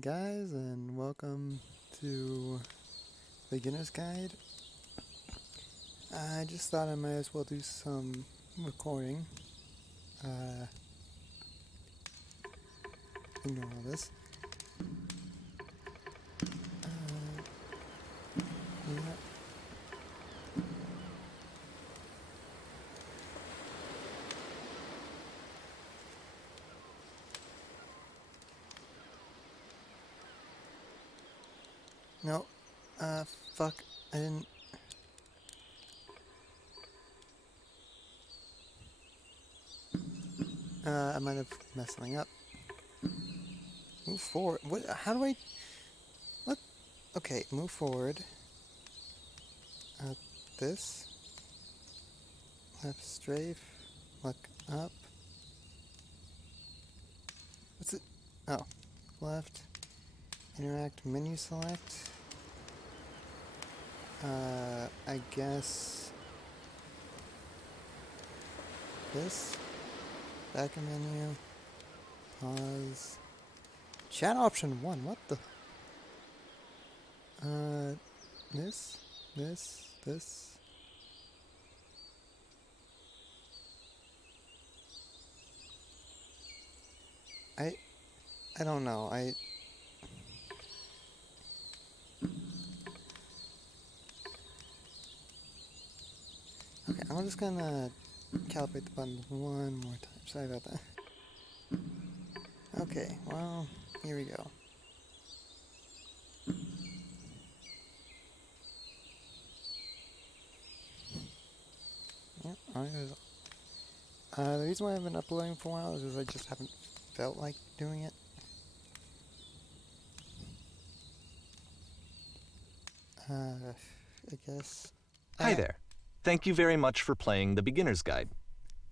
guys, and welcome to Beginner's Guide. I just thought I might as well do some recording. Ignore all this. Yeah. No, fuck, I didn't. I might have messed something up. Move forward. What? How do I? What? Okay, move forward. This. Left strafe. Look up. What's it? Oh, left. Interact menu select. I guess this. Back of menu. Pause. Chat option 1. What the? This. I don't know. Okay, I'm just gonna calibrate the button one more time. Sorry about that. Okay, well, here we go. Yep, the reason why I've been uploading for a while is because I just haven't felt like doing it. I guess. Hi there. Thank you very much for playing The Beginner's Guide.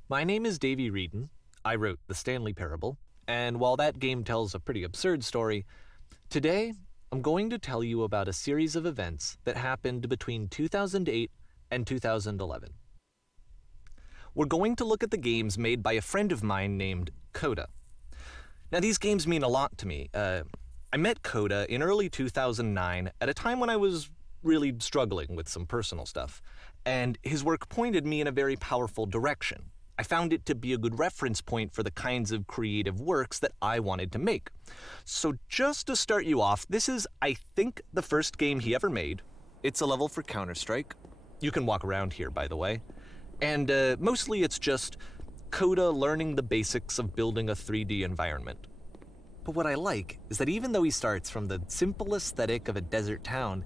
My name is Davey Reedon. I wrote The Stanley Parable, and while that game tells a pretty absurd story, today I'm going to tell you about a series of events that happened between 2008 and 2011. We're going to look at the games made by a friend of mine named Coda. Now, these games mean a lot to me. I met Coda in early 2009 at a time when I was really struggling with some personal stuff, and his work pointed me in a very powerful direction. I found it to be a good reference point for the kinds of creative works that I wanted to make. So just to start you off, this is, I think, the first game he ever made. It's a level for Counter-Strike. You can walk around here, by the way. And mostly it's just Coda learning the basics of building a 3D environment. But what I like is that even though he starts from the simple aesthetic of a desert town,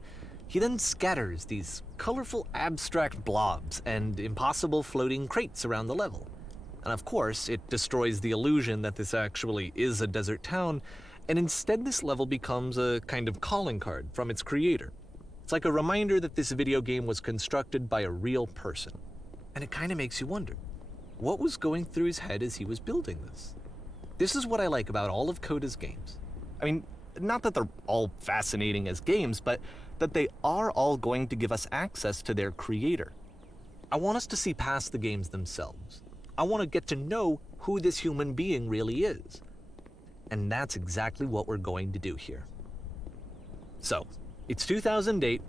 he then scatters these colorful abstract blobs and impossible floating crates around the level. And of course, it destroys the illusion that this actually is a desert town, and instead this level becomes a kind of calling card from its creator. It's like a reminder that this video game was constructed by a real person. And it kind of makes you wonder, what was going through his head as he was building this? This is what I like about all of Coda's games. I mean, not that they're all fascinating as games, but that they are all going to give us access to their creator. I want us to see past the games themselves. I want to get to know who this human being really is. And that's exactly what we're going to do here. So, it's 2008,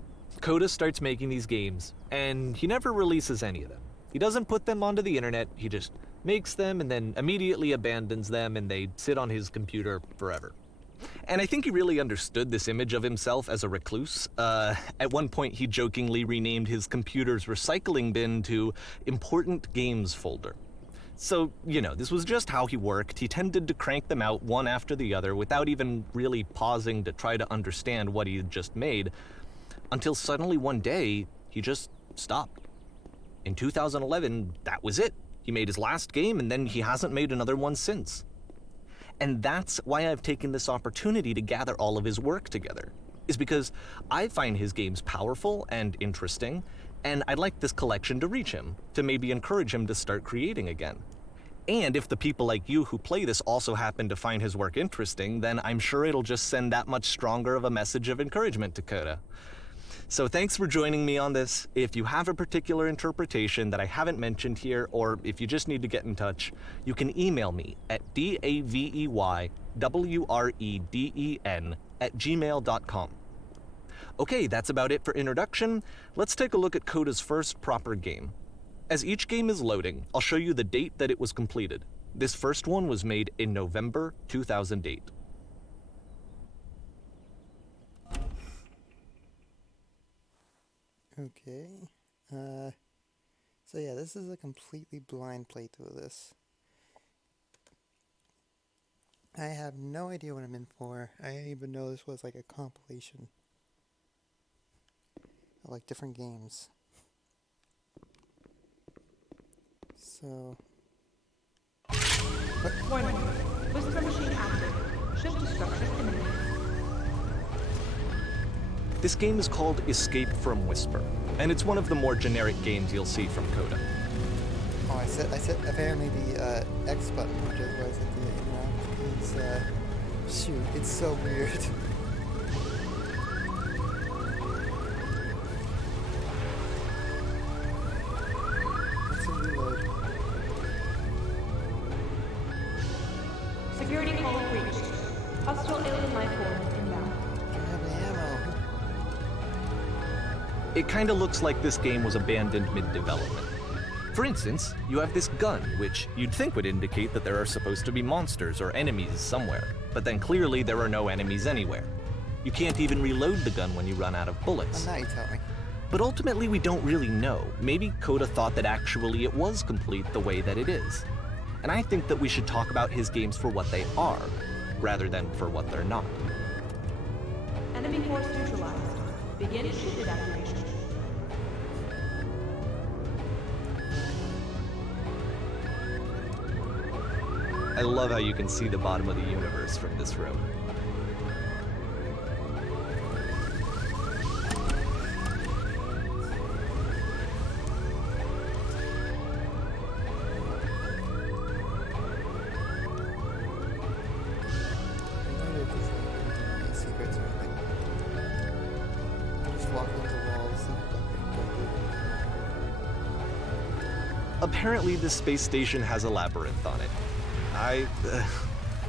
Coda starts making these games, and he never releases any of them. He doesn't put them onto the internet, he just makes them and then immediately abandons them, and they sit on his computer forever. And I think he really understood this image of himself as a recluse. At one point, he jokingly renamed his computer's recycling bin to Important Games Folder. So, this was just how he worked. He tended to crank them out one after the other without even really pausing to try to understand what he had just made, until suddenly one day, he just stopped. In 2011, that was it. He made his last game, and then he hasn't made another one since. And that's why I've taken this opportunity to gather all of his work together, is because I find his games powerful and interesting, and I'd like this collection to reach him, to maybe encourage him to start creating again. And if the people like you who play this also happen to find his work interesting, then I'm sure it'll just send that much stronger of a message of encouragement to Coda. So thanks for joining me on this. If you have a particular interpretation that I haven't mentioned here, or if you just need to get in touch, you can email me at daveyWreden@gmail.com. Okay, that's about it for introduction. Let's take a look at Coda's first proper game. As each game is loading, I'll show you the date that it was completed. This first one was made in November 2008. Okay. So yeah, this is a completely blind playthrough of this. I have no idea what I'm in for. I didn't even know this was like a compilation of like different games. So... Warning. Whisper machine active. Shift to structure imminent. This game is called Escape from Whisper, and it's one of the more generic games you'll see from Coda. Oh, I said apparently the X button, which is what I said to the interact, is shoot, it's so weird. Let's reload. Security call breached. Hostile alien life form inbound. I don't have any ammo. It kinda looks like this game was abandoned mid-development. For instance, you have this gun, which you'd think would indicate that there are supposed to be monsters or enemies somewhere, but then clearly there are no enemies anywhere. You can't even reload the gun when you run out of bullets. Now you tell me. But ultimately we don't really know. Maybe Coda thought that actually it was complete the way that it is. And I think that we should talk about his games for what they are, rather than for what they're not. Enemy force neutralized. Begin shield evacuation. I love how you can see the bottom of the universe from this room. Secrets or anything. Just walk into walls and Apparently this space station has a labyrinth on it.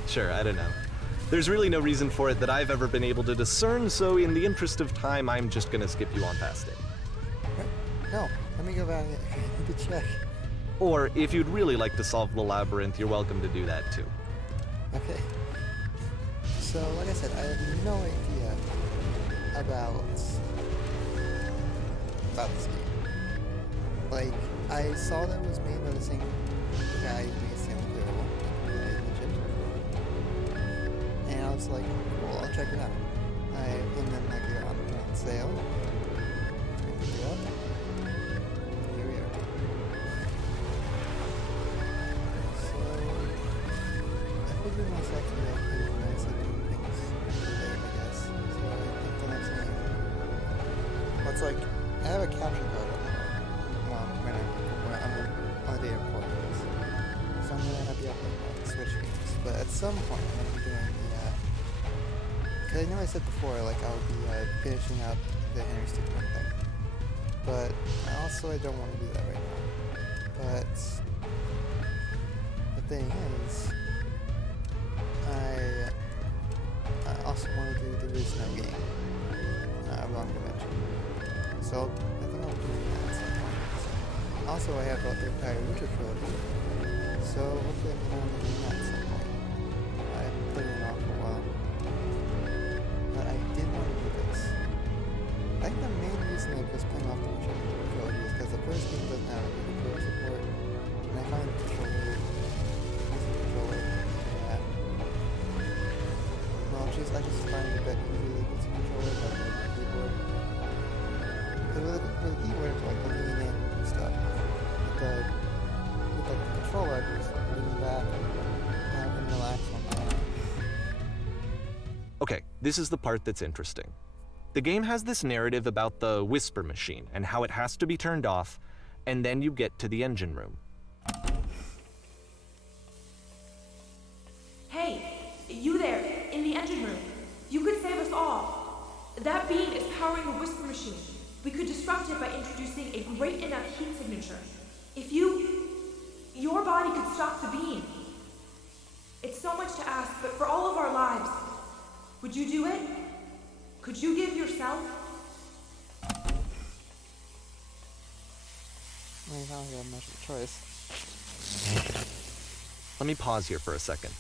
Sure, I don't know. There's really no reason for it that I've ever been able to discern, so in the interest of time, I'm just gonna skip you on past it. No, let me go back to check. Or, if you'd really like to solve the labyrinth, you're welcome to do that too. Okay. So, like I said, I have no idea about this game. Like, I saw that it was made by the same guy who made Stanley Parable, and I was like, cool, I'll check it out. And then like it got on sale. I picked it up. Here we are. So I figured myself to be nice and doing things there, I guess. So I think the next game. Well, it's like I have a capture card when I'm on the airport. So I'm gonna have the Switch games. But at some point I'm gonna be doing the because I know I said before, like I'll be finishing up the Henry Stickmin thing. But also I don't want to do that right now. But the thing is, I also want to do the There Is No Game. Wrong dimension. So I think I'll be doing that at some point. Also, I have the entire Lucha trilogy. So hopefully I can do that at some point. I've been putting it off for a while. But I did want to do this. I think the main reason I was putting off the Lucha trilogy is because the first game doesn't have any controller support. And I find the controller, yeah. Well, I just find it that easily with the controller than with the keyboard. Because with the keyboard, it's like leaning in and stuff. With the controller, I just lean back and relax on that. Okay, this is the part that's interesting. The game has this narrative about the Whisper machine and how it has to be turned off, and then you get to the engine room. Hey, you there, in the engine room. You could save us all. That beam is powering the Whisper machine. disrupt it by introducing a great enough heat signature. If your body could stop the beam. It's so much to ask, but for all of our lives, would you do it? Could you give yourself? I mean, I don't have much of a choice. Let me pause here for a second.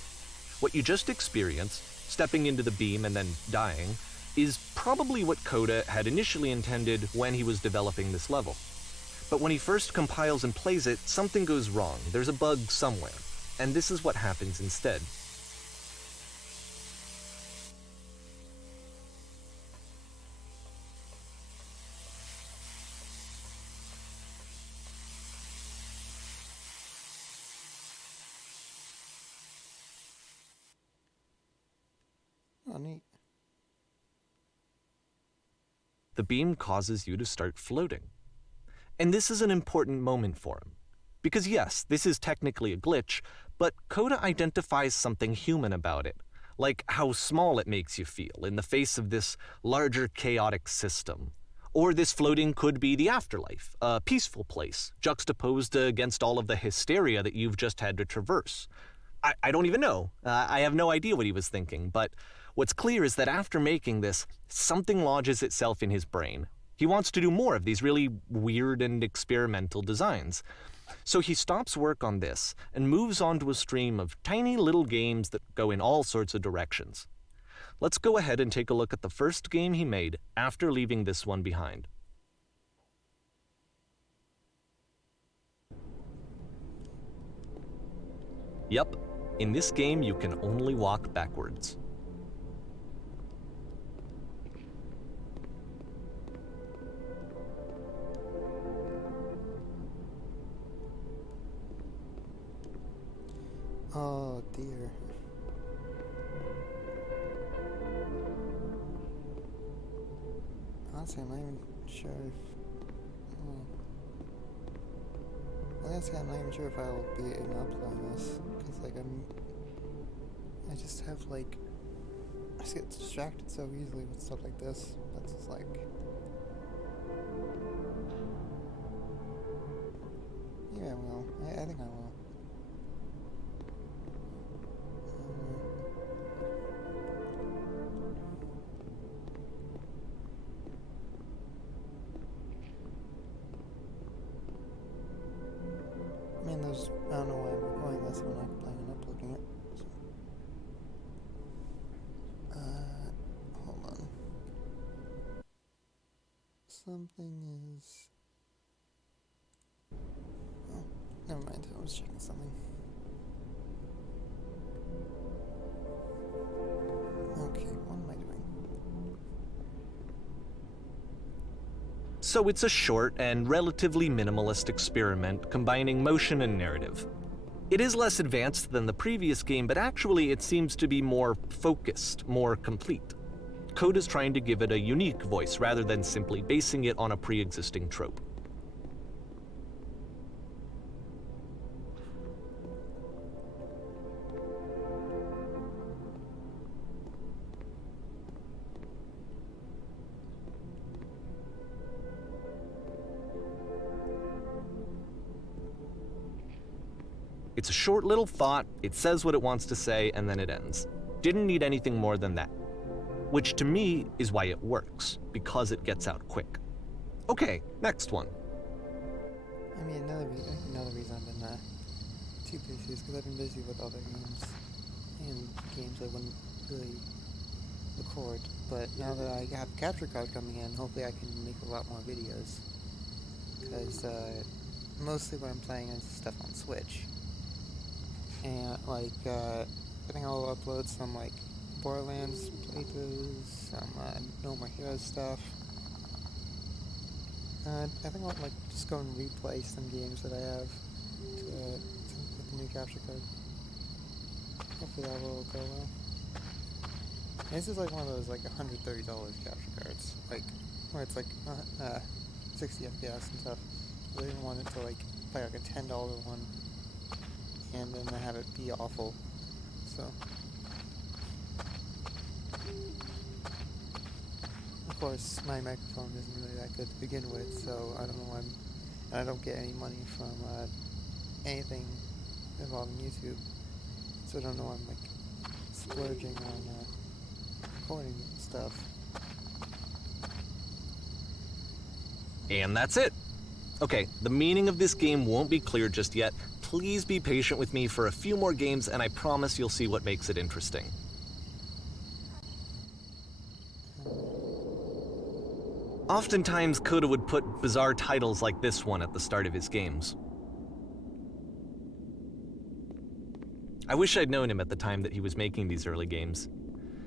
What you just experienced, stepping into the beam and then dying, is probably what Coda had initially intended when he was developing this level. But when he first compiles and plays it, something goes wrong. There's a bug somewhere. And this is what happens instead. Oh, neat. The beam causes you to start floating. And this is an important moment for him. Because yes, this is technically a glitch, but Coda identifies something human about it, like how small it makes you feel in the face of this larger chaotic system. Or this floating could be the afterlife, a peaceful place, juxtaposed against all of the hysteria that you've just had to traverse. I don't even know. I have no idea what he was thinking, but what's clear is that after making this, something lodges itself in his brain. He wants to do more of these really weird and experimental designs. So he stops work on this and moves on to a stream of tiny little games that go in all sorts of directions. Let's go ahead and take a look at the first game he made after leaving this one behind. Yep, in this game you can only walk backwards. Oh dear. Honestly, I'm not even sure if... honestly, I'm not even sure if I'll be able to upload this. Because, like, I just have, like... I just get distracted so easily with stuff like this. That's just, like... Yeah, well, I think I will. I mean, there's... I don't know why I'm recording this when I'm planning on uploading it. So. Hold on. Something is... Oh, never mind. I was checking something. Okay, what am I doing? So it's a short and relatively minimalist experiment combining motion and narrative. It is less advanced than the previous game, but actually it seems to be more focused, more complete. Coda's trying to give it a unique voice rather than simply basing it on a pre-existing trope. It's a short little thought, it says what it wants to say, and then it ends. Didn't need anything more than that. Which to me is why it works, because it gets out quick. Okay, next one. I mean, another reason I've been too busy is because I've been busy with other games and games I wouldn't really record. But now that I have a capture card coming in, hopefully I can make a lot more videos. Because mostly what I'm playing is stuff on Switch. And like, I think I'll upload some like Borderlands playthroughs, some No More Heroes stuff. I think I'll like just go and replay some games that I have with the new capture card. Hopefully that will go well. And this is like one of those like $130 capture cards, like where it's like 60 FPS and stuff. I didn't want it to like buy like a $10 one, and then have it be awful. So of course, my microphone isn't really that good to begin with, so I don't know why I don't get any money from anything involving YouTube. So I don't know why I'm like splurging on recording stuff. And that's it. Okay, the meaning of this game won't be clear just yet. Please be patient with me for a few more games, and I promise you'll see what makes it interesting. Oftentimes, Coda would put bizarre titles like this one at the start of his games. I wish I'd known him at the time that he was making these early games.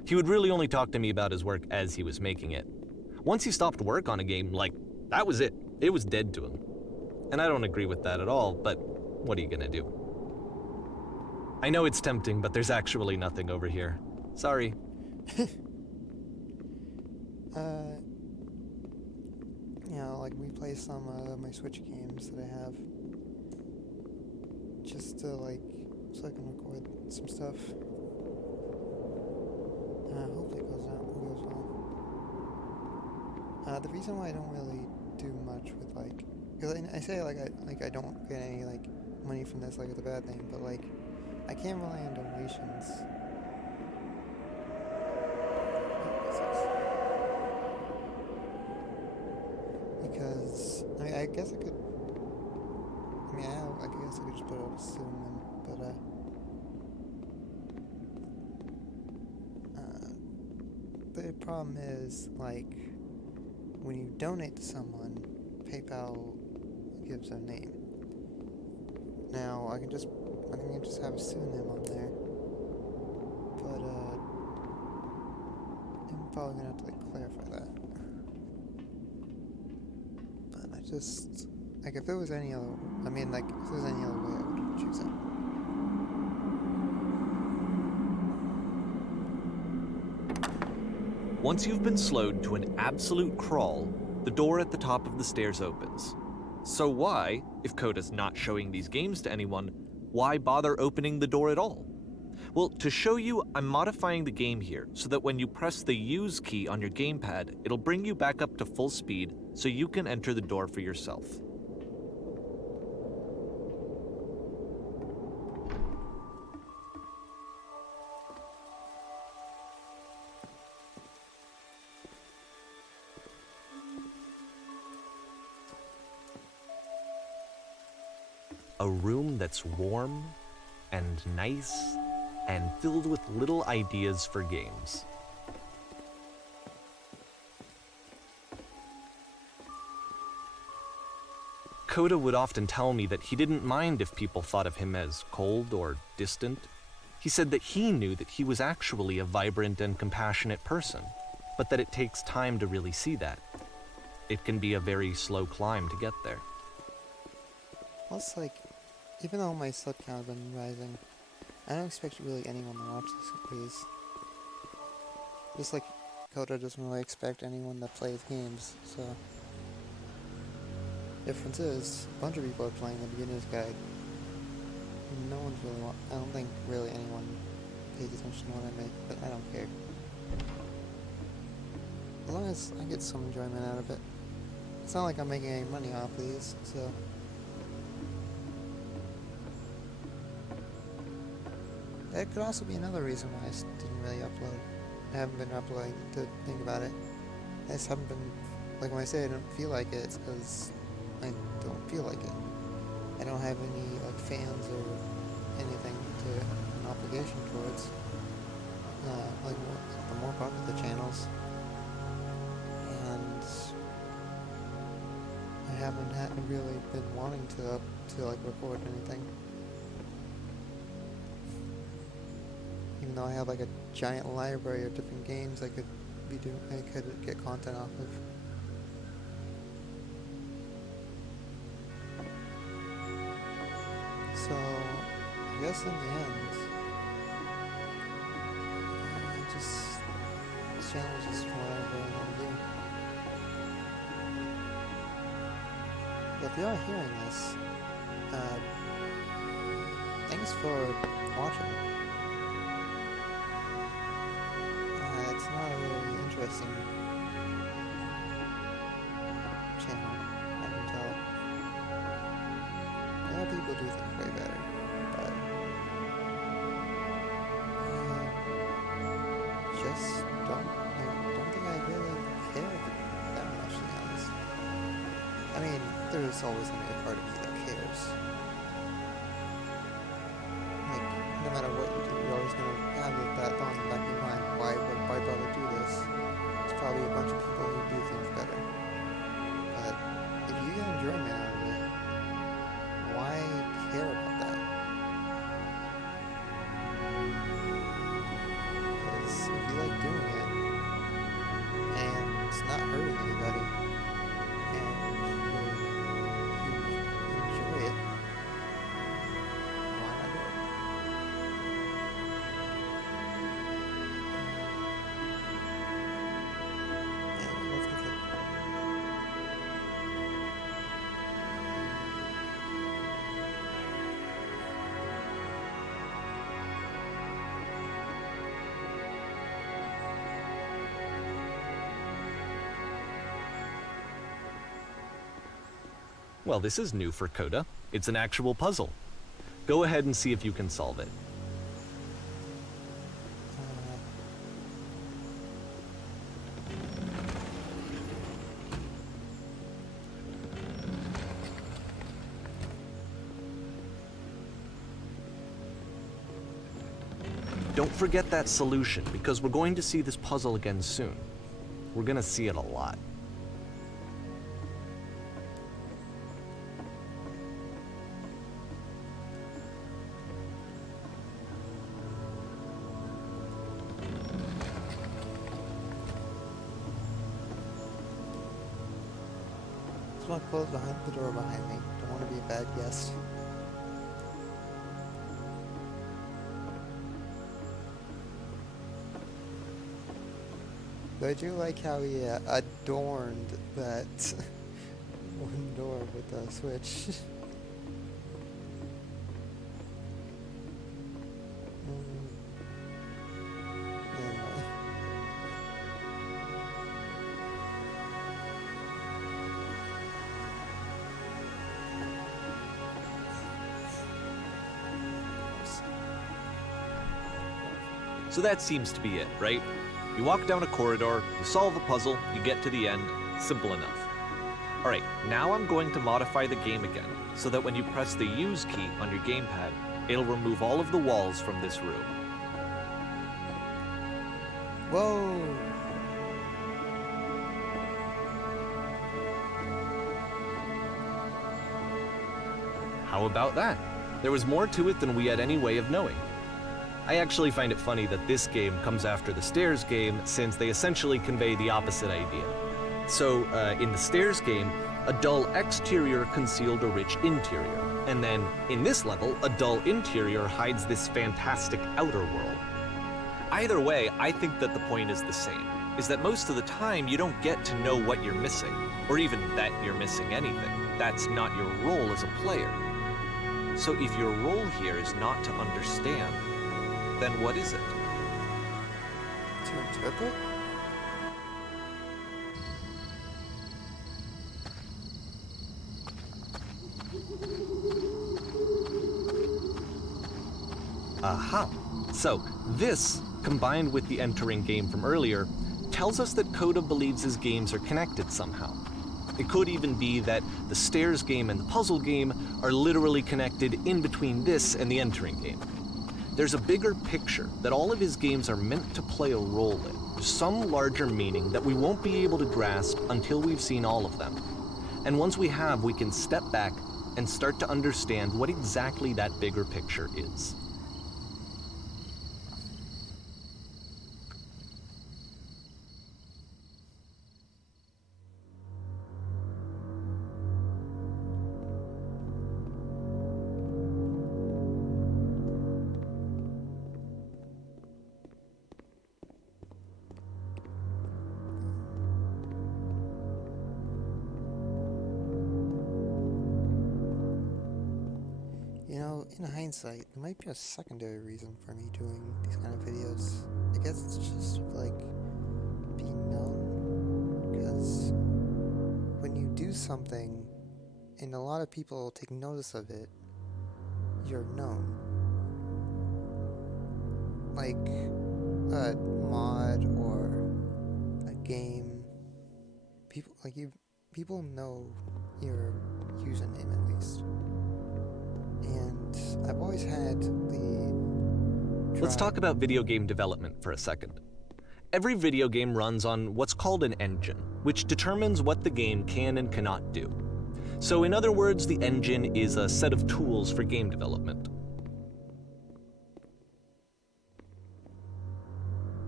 He would really only talk to me about his work as he was making it. Once he stopped work on a game, that was it. It was dead to him. And I don't agree with that at all, but what are you gonna do? I know it's tempting, but there's actually nothing over here. Sorry. Like we play some of my Switch games that I have. Just to so I can record some stuff. Hopefully it goes well. The reason why I don't really do much with because I say I don't get any money from this it's a bad thing, but I can't rely on donations. Because I guess I could. I guess I could just put it up soon, but the problem is when you donate to someone, PayPal gives their name. Now I can just have a pseudonym on there, but I'm probably gonna have to clarify that. But I just if there was any other, if there's any other way, I would choose it. Once you've been slowed to an absolute crawl, the door at the top of the stairs opens. So why, if Coda's not showing these games to anyone, why bother opening the door at all? Well, to show you, I'm modifying the game here so that when you press the use key on your gamepad, it'll bring you back up to full speed so you can enter the door for yourself. A room that's warm and nice and filled with little ideas for games. Coda would often tell me that he didn't mind if people thought of him as cold or distant. He said that he knew that he was actually a vibrant and compassionate person, but that it takes time to really see that. It can be a very slow climb to get there. Plus, even though my sub count has been rising, I don't expect really anyone to watch these. Just Coda doesn't really expect anyone that plays games, so... Difference is, a bunch of people are playing the beginner's guide. No one's really I don't think really anyone pays attention to what I make, but I don't care. As long as I get some enjoyment out of it. It's not like I'm making any money off these, so... That could also be another reason why I didn't really upload. I haven't been uploading to think about it. I just haven't been... when I say I don't feel like it, it's because I don't feel like it. I don't have any fans or anything to an obligation towards. The more popular channels. And I haven't really been wanting to record anything. Even though I have a giant library of different games I could get content off of. So, I guess in the end, this channel is just whatever I want to do. But if you are hearing this, thanks for watching. It's not a really interesting people do things way better. But I just don't think I really care that much, to be honest. I mean, there's always going to be a part of me that cares. Like, no matter what you do, you're always going to have that thought in the back of your mind. Why bother do this? There's probably a bunch of people who do things better. But if you get enjoyment out of it, why care about that? Because if you like doing it, and it's not hurting anybody, and you enjoy it, why not do it? Anyway, let's continue. Well, this is new for Coda. It's an actual puzzle. Go ahead and see if you can solve it. Don't forget that solution, because we're going to see this puzzle again soon. We're going to see it a lot. Someone closed behind the door behind me. Don't want to be a bad guest. But I do like how he adorned that one door with a switch. Anyway. So that seems to be it, right? You walk down a corridor, you solve a puzzle, you get to the end. Simple enough. Alright, now I'm going to modify the game again, so that when you press the Use key on your gamepad, it'll remove all of the walls from this room. Whoa! How about that? There was more to it than we had any way of knowing. I actually find it funny that this game comes after the Stairs game, since they essentially convey the opposite idea. So, in the Stairs game, a dull exterior concealed a rich interior. And then, in this level, a dull interior hides this fantastic outer world. Either way, I think that the point is the same, is that most of the time you don't get to know what you're missing, or even that you're missing anything. That's not your role as a player. So if your role here is not to understand, then what is it? To interpret? Aha! So, this, combined with the entering game from earlier, tells us that Coda believes his games are connected somehow. It could even be that the Stairs game and the puzzle game are literally connected in between this and the entering game. There's a bigger picture that all of his games are meant to play a role in, some larger meaning that we won't be able to grasp until we've seen all of them. And once we have, we can step back and start to understand what exactly that bigger picture is. You know, in hindsight, there might be a secondary reason for me doing these kind of videos. I guess it's just like being known. Because when you do something and a lot of people take notice of it, you're known. Like a mod or a game, people know your username at least. And I've always had the Let's talk about video game development for a second. Every video game runs on what's called an engine, which determines what the game can and cannot do. So in other words, the engine is a set of tools for game development.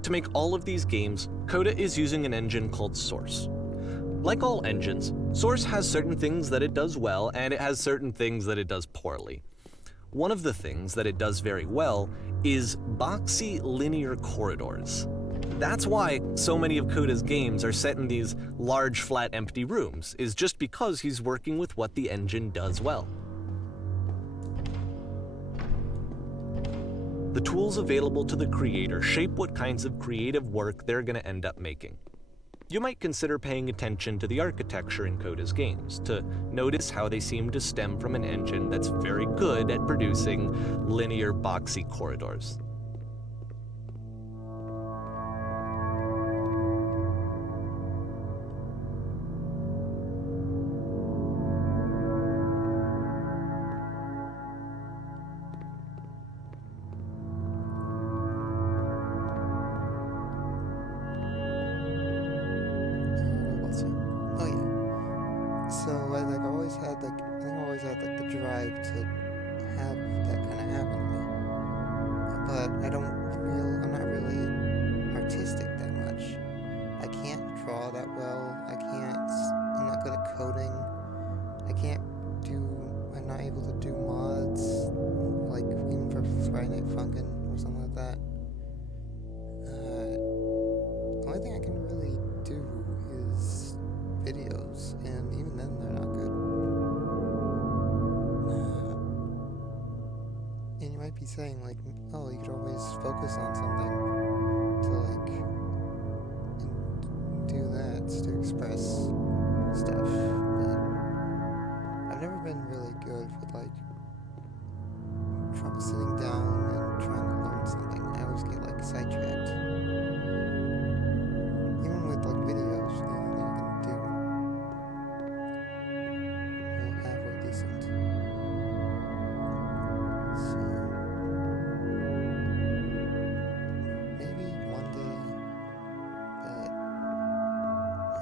To make all of these games, Coda is using an engine called Source. Like all engines, Source has certain things that it does well, and it has certain things that it does poorly. One of the things that it does very well is boxy linear corridors. That's why so many of Coda's games are set in these large, flat, empty rooms, is just because he's working with what the engine does well. The tools available to the creator shape what kinds of creative work they're going to end up making. You might consider paying attention to the architecture in Coda's games to notice how they seem to stem from an engine that's very good at producing linear, boxy corridors. The drive to have that kind of happen to me. But I'm not really artistic that much. I can't draw that well. I'm not good at coding. I'm not able to do mods, like even for Friday Night Funkin' or something like that. The only thing I can really do is videos, and even then they're not good. And you might be saying, like, oh, you could always focus on something to, like, and do that to express stuff. But I've never been really good with, like, sitting down and trying to learn something. I always get, like, sidetracked. Even with, like, videos, the only thing I can do are halfway decent. So maybe one day, but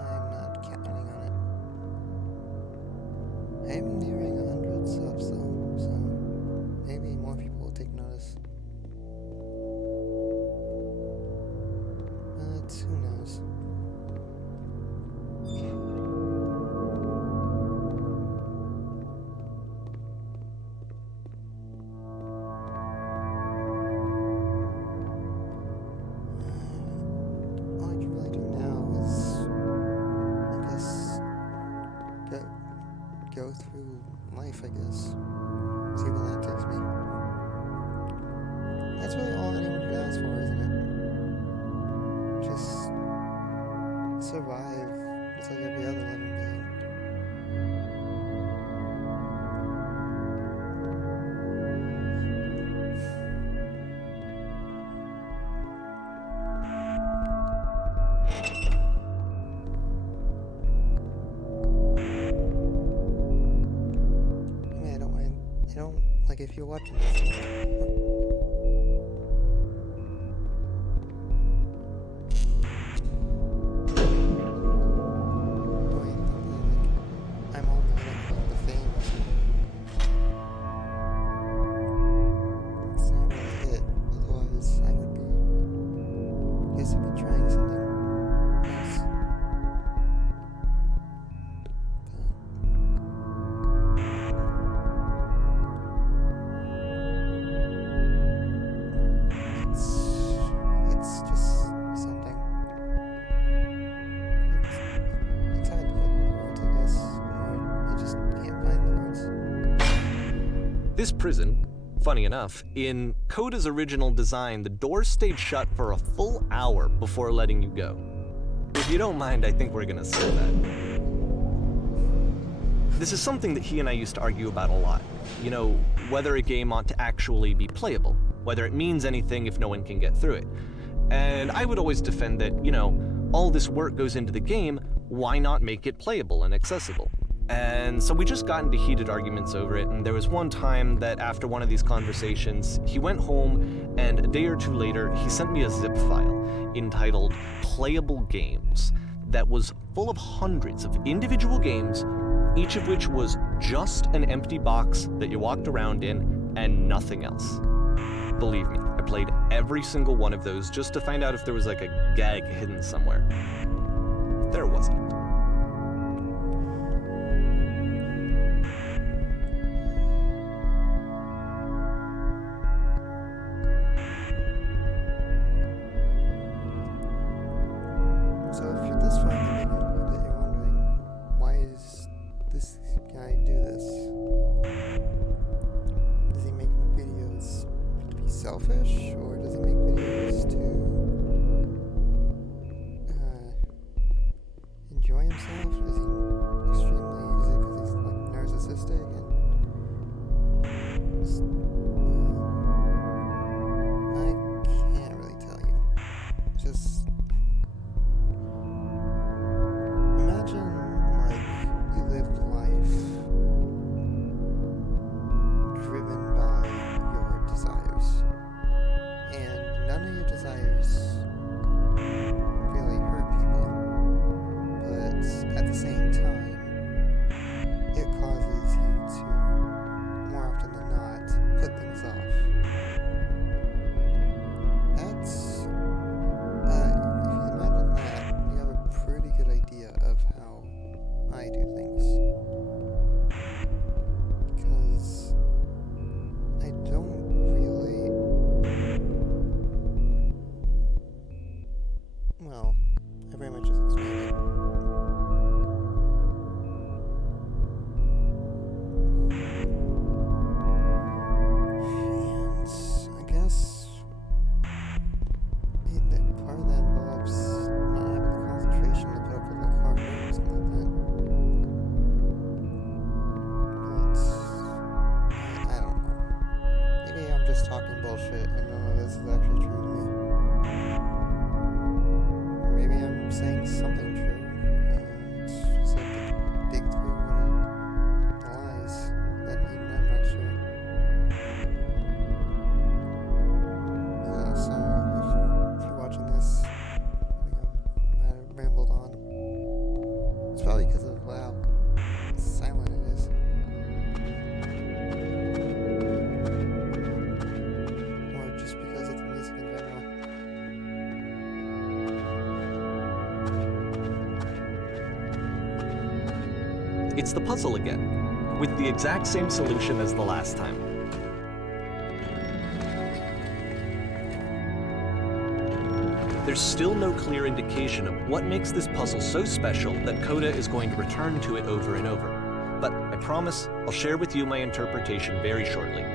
I'm not counting on it. I'm nearing 100 subs though, so maybe more people will take notice. But who knows? All I can really do now is, I guess, go through life, I guess. See where that takes me. That's really all anyone could ask for, isn't it? Just survive, just like every other living being. I mean, I don't, like, if you're watching this. I'm all the fame or something. It's not really it. Otherwise, I guess I'd be trying something else. It's just something. It's hard to put into words, I guess, or you just can't find the words. This prison, funny enough, in Coda's original design, the doors stayed shut for a full hour before letting you go. If you don't mind, I think we're gonna say that. This is something that he and I used to argue about a lot. You know, whether a game ought to actually be playable, whether it means anything if no one can get through it. And I would always defend that, you know, all this work goes into the game, why not make it playable and accessible? And so we just got into heated arguments over it, and there was one time that after one of these conversations, he went home, and a day or two later, he sent me a zip file entitled Playable Games that was full of hundreds of individual games, each of which was just an empty box that you walked around in and nothing else. Believe me, I played every single one of those just to find out if there was like a gag hidden somewhere. There wasn't. So if you're this far in the video that you're wondering, why is this guy do this? Does he make videos to be selfish, or does he make videos to enjoy himself? Is it because he's like narcissistic I can't really tell you. Just imagine, like, you lived life driven by your desires, and none of your desires really hurt people, but at the same time, it causes you to, more often than not, put things off. That's, if you imagine that, you have a pretty good idea of how I do things. Because I don't really... Well, I very much just explained it. And I guess part of that involves not having the concentration to put up with like hard work or something like that. But I don't know. Maybe I'm just talking bullshit and none of this is actually true to me. Or maybe I'm saying something true and just have to dig through the lies that even I'm not sure. Sorry if you're watching this. I think I rambled on. It's probably because of how silent it is. Or just because of the music in general. It's the puzzle again, with the exact same solution as the last time. There's still no clear indication of what makes this puzzle so special that Coda is going to return to it over and over. But I promise I'll share with you my interpretation very shortly.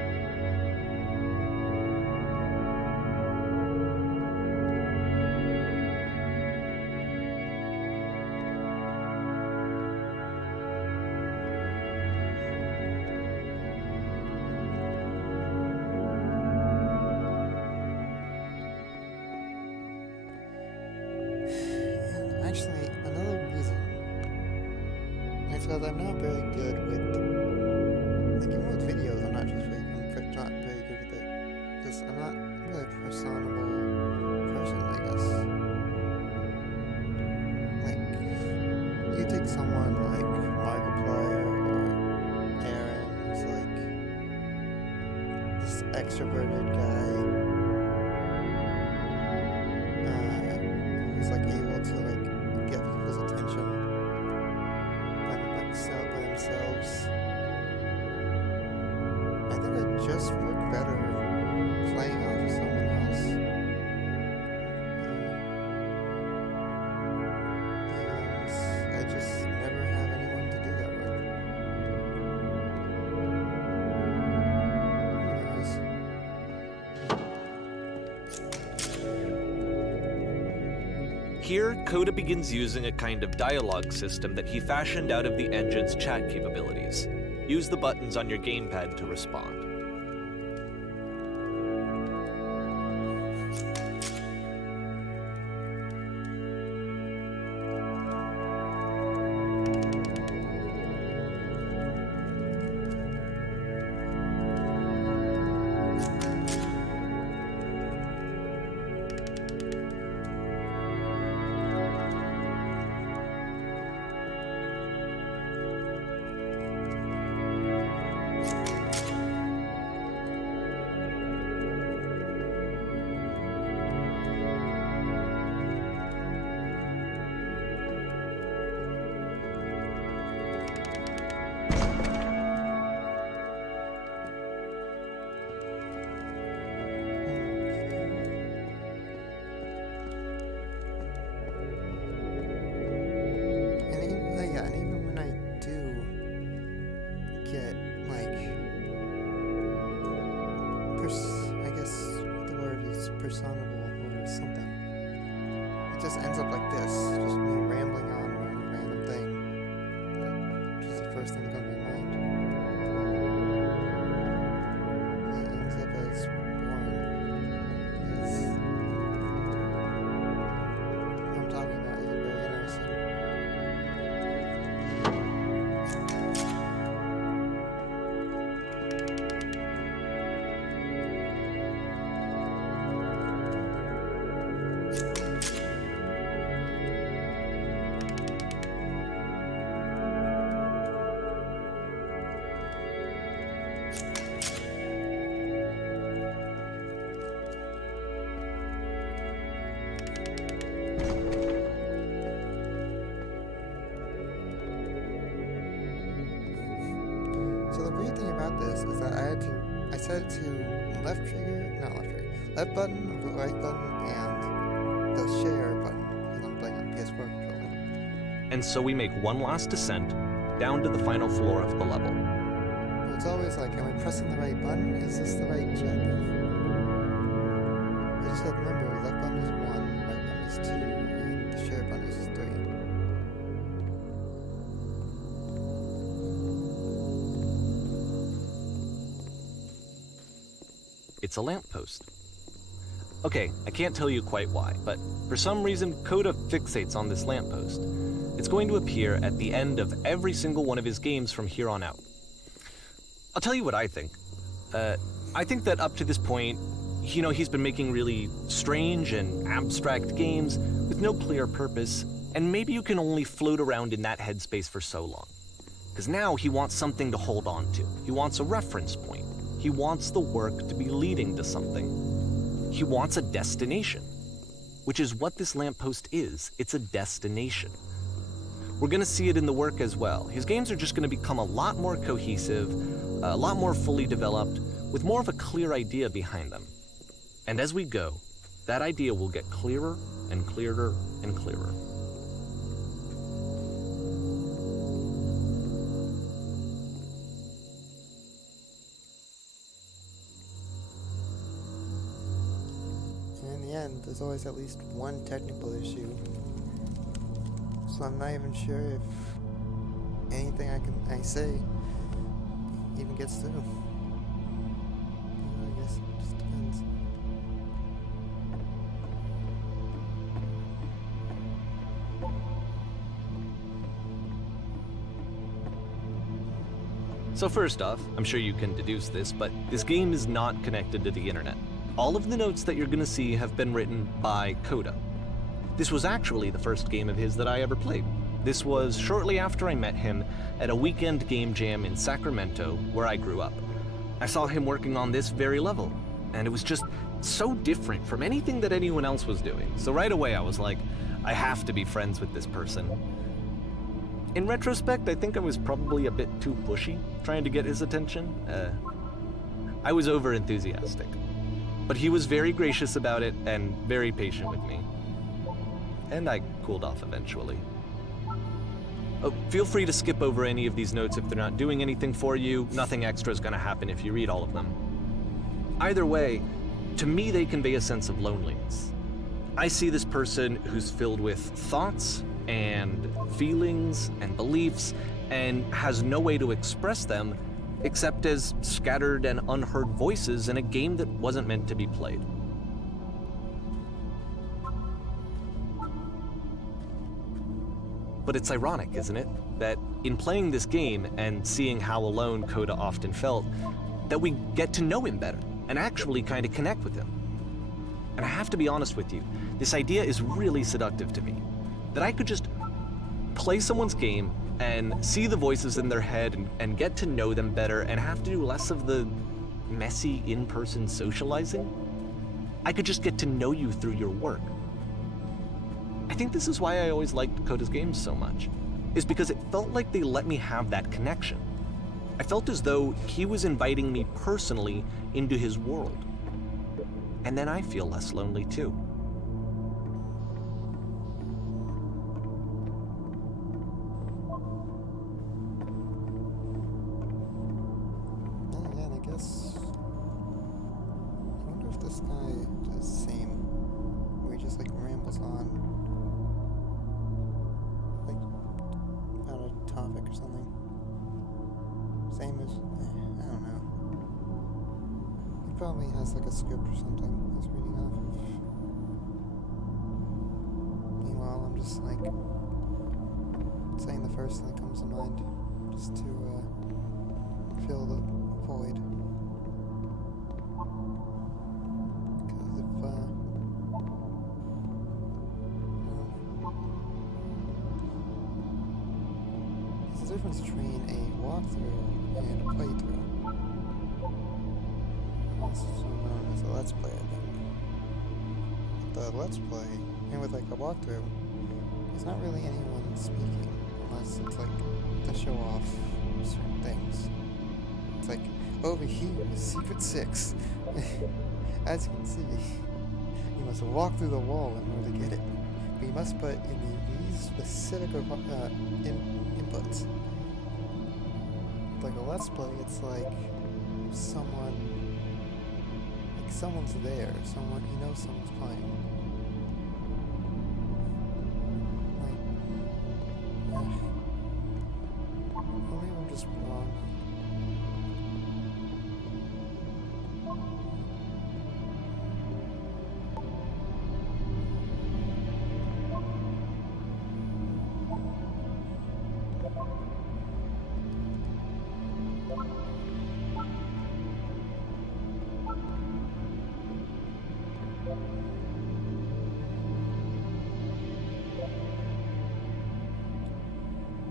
Actually, another reason is because I'm not very good with, like, even with videos, I'm not very good with it. Because I'm not really a personable person, I guess. Like, you take someone like Markiplier or Aaron, who's like this extroverted guy. Who's like able to like get people's attention by themselves. I think I just work better playing off of someone else. And I just never have anyone to do that with. Who knows? Here, Coda begins using a kind of dialogue system that he fashioned out of the engine's chat capabilities. Use the buttons on your gamepad to respond. Personable or something. It just ends up like this, just me rambling on around a random thing. Which is the first thing that comes to my mind. It ends up as boring as what I'm talking about is very interesting. So the weird thing about this is that I set it to left button, the right button, and the share button, because I'm playing on PS4 controller. And so we make one last descent down to the final floor of the level. But it's always like, am I pressing the right button? Is this the right objective? I just have to remember, left button is 1, right button is 2, and the share button is 3. It's a lamppost. Okay, I can't tell you quite why, but for some reason, Coda fixates on this lamppost. It's going to appear at the end of every single one of his games from here on out. I'll tell you what I think. I think that up to this point, he's been making really strange and abstract games with no clear purpose, and maybe you can only float around in that headspace for so long. Because now he wants something to hold on to. He wants a reference point. He wants the work to be leading to something. He wants a destination, which is what this lamppost is. It's a destination. We're going to see it in the work as well. His games are just going to become a lot more cohesive, a lot more fully developed, with more of a clear idea behind them. And as we go, that idea will get clearer and clearer and clearer. End, there's always at least one technical issue, so I'm not even sure if anything I say even gets through. I guess it just depends. So first off, I'm sure you can deduce this, but this game is not connected to the internet. All of the notes that you're going to see have been written by Coda. This was actually the first game of his that I ever played. This was shortly after I met him at a weekend game jam in Sacramento, where I grew up. I saw him working on this very level, and it was just so different from anything that anyone else was doing. So right away I was like, I have to be friends with this person. In retrospect, I think I was probably a bit too pushy, trying to get his attention. I was over-enthusiastic. But he was very gracious about it and very patient with me. And I cooled off eventually. Oh, feel free to skip over any of these notes if they're not doing anything for you. Nothing extra is going to happen if you read all of them. Either way, to me they convey a sense of loneliness. I see this person who's filled with thoughts and feelings and beliefs and has no way to express them except as scattered and unheard voices in a game that wasn't meant to be played. But it's ironic, isn't it, that in playing this game and seeing how alone Coda often felt, that we get to know him better and actually kind of connect with him. And I have to be honest with you, this idea is really seductive to me. That I could just play someone's game and see the voices in their head and get to know them better and have to do less of the messy in-person socializing. I could just get to know you through your work. I think this is why I always liked Coda's games so much, is because it felt like they let me have that connection. I felt as though he was inviting me personally into his world. And then I feel less lonely too. Yeah, and I guess... I wonder if this guy does the same, where he just like rambles on, like, about a topic or something. Same as, I don't know. He probably has like a script or something he's reading off of. Meanwhile, I'm just like saying the first thing that comes to mind, just to fill the void. Because if there's a difference between a walkthrough and a playthrough. Also known as a let's play, I think. The let's play, and with like a walkthrough, it's not really anyone speaking, unless it's like to show off certain things. It's like, over here is Secret 6. As you can see, you must walk through the wall in order to get it. But you must put in these specific inputs. Like a let's play, it's like someone's there, someone, you know someone's playing. Like, or maybe I'm just wrong.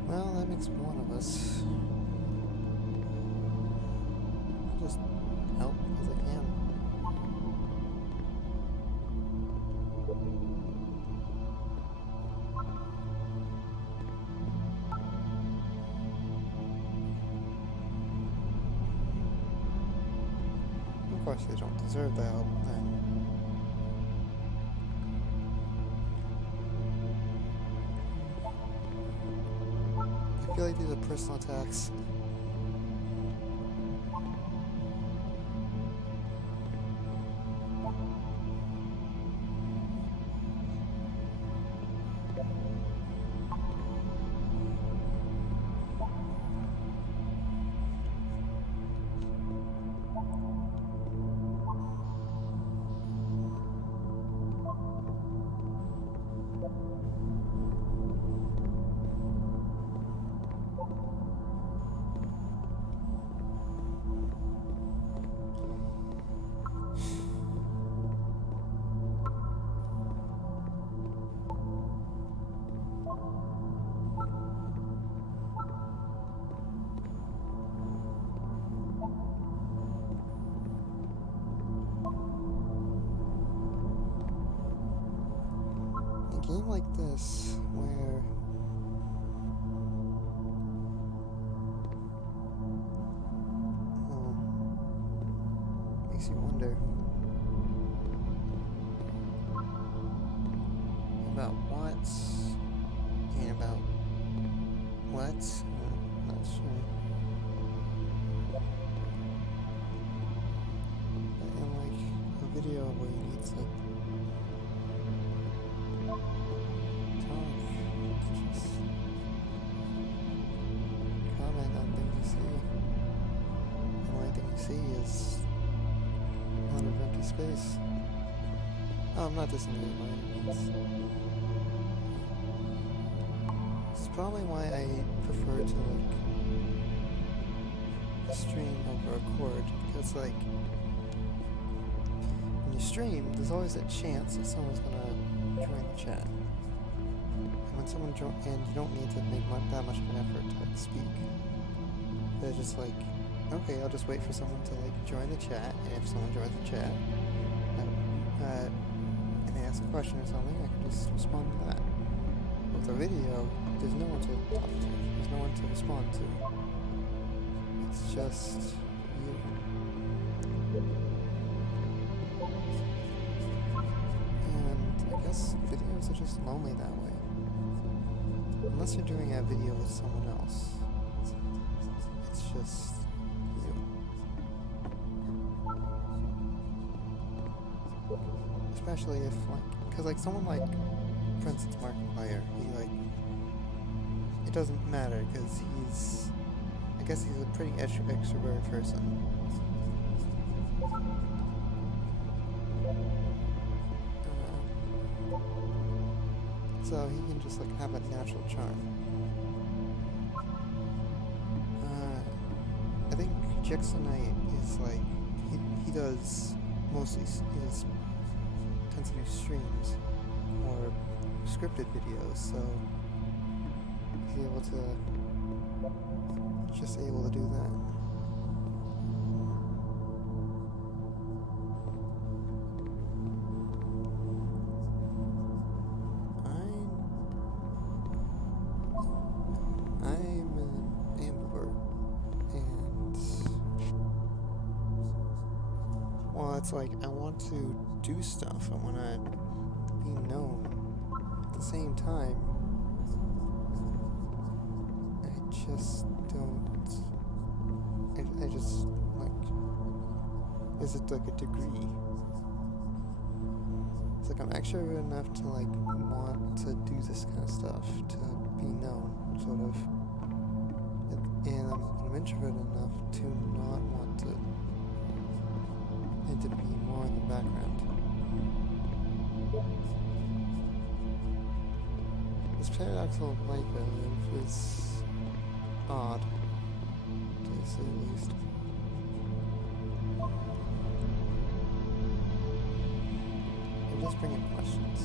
Well, that makes one of us. I'll just help as I can. Of course, they don't deserve the help then. I feel like these are personal attacks. A game like this, where makes you wonder about what and about what. I'm not sure. But in like a video where you need to see is a lot of empty space. Oh, I'm not dissing it by any means. It's probably why I prefer to stream over a cord, because like when you stream, there's always a chance that someone's gonna join the chat. And when someone joins, and you don't need to make that much of an effort to like speak. They're just like, okay, I'll just wait for someone to like join the chat, and if someone joins the chat, and they ask a question or something, I can just respond to that. With a video, there's no one to talk to. There's no one to respond to. It's just you. And I guess videos are just lonely that way. Unless you're doing a video with someone else. It's just you. Especially if because someone like, for instance, Markiplier, he it doesn't matter because I guess he's a pretty extrovert person. So he can just have a natural charm. I think Jacksonite is he does mostly tends to do streams or scripted videos, so he's able to do that. I'm an ambivert, and well, it's I want to do stuff. I want to be known. At the same time, I just don't. I just is it a degree? It's I'm extrovert enough to want to do this kind of stuff, to be known, sort of. And I'm introverted enough to not want to, and to be more in the background. This paradoxical life I live is odd, to say the least. I'm just bringing questions.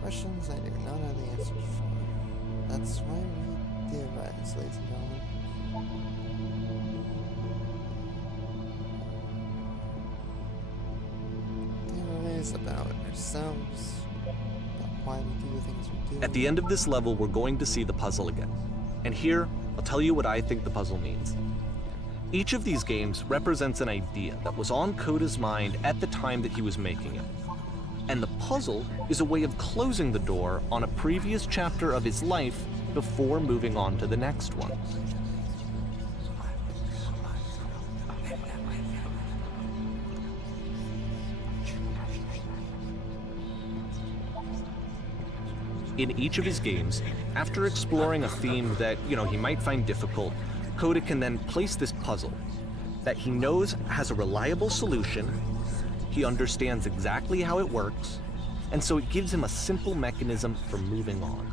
Questions I do not have the answers for. That's why we theorize, ladies and gentlemen. Theorize about ourselves, about why we do the things we do. At the end of this level, we're going to see the puzzle again. And here, I'll tell you what I think the puzzle means. Each of these games represents an idea that was on Coda's mind at the time that he was making it. And the puzzle is a way of closing the door on a previous chapter of his life before moving on to the next one. In each of his games, after exploring a theme that, he might find difficult, Coda can then place this puzzle that he knows has a reliable solution. He understands exactly how it works, and so it gives him a simple mechanism for moving on.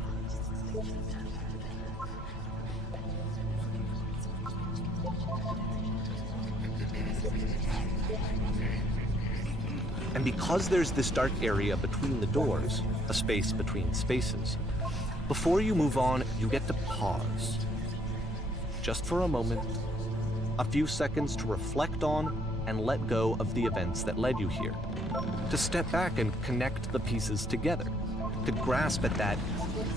And because there's this dark area between the doors, a space between spaces, before you move on, you get to pause. Just for a moment, a few seconds to reflect on and let go of the events that led you here. To step back and connect the pieces together. To grasp at that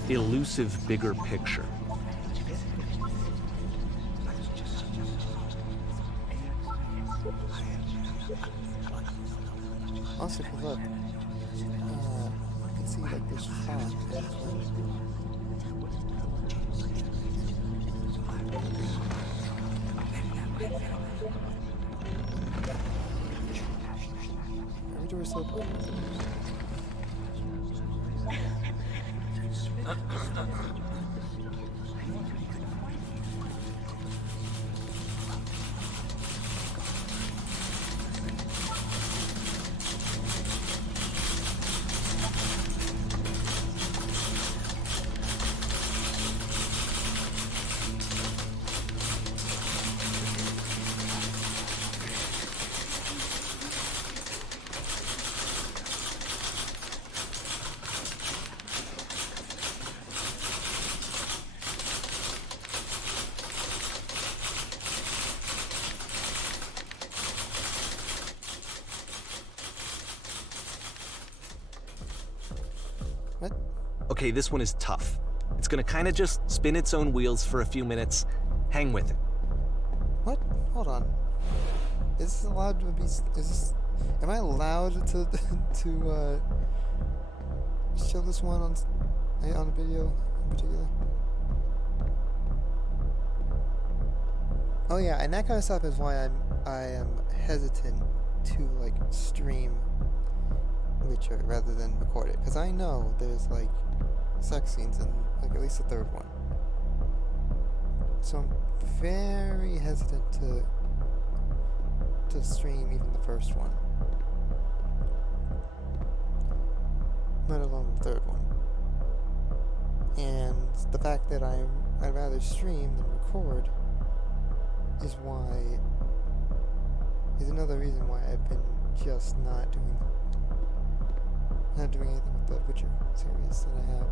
elusive bigger picture. Also, if you look, you can see there's fog. Every door is open. Okay, this one is tough. It's gonna kinda just spin its own wheels for a few minutes. Hang with it. What? Hold on. Is this allowed to be? Is this? Am I allowed to to show this one on video in particular? Oh yeah, and that kind of stuff is why I am hesitant to like stream Witcher rather than record it, because I know there's like sex scenes in like at least the third one. So I'm very hesitant to stream even the first one, let alone the third one. And the fact that I'd rather stream than record is another reason why I've been just not doing anything with the Witcher series that I have.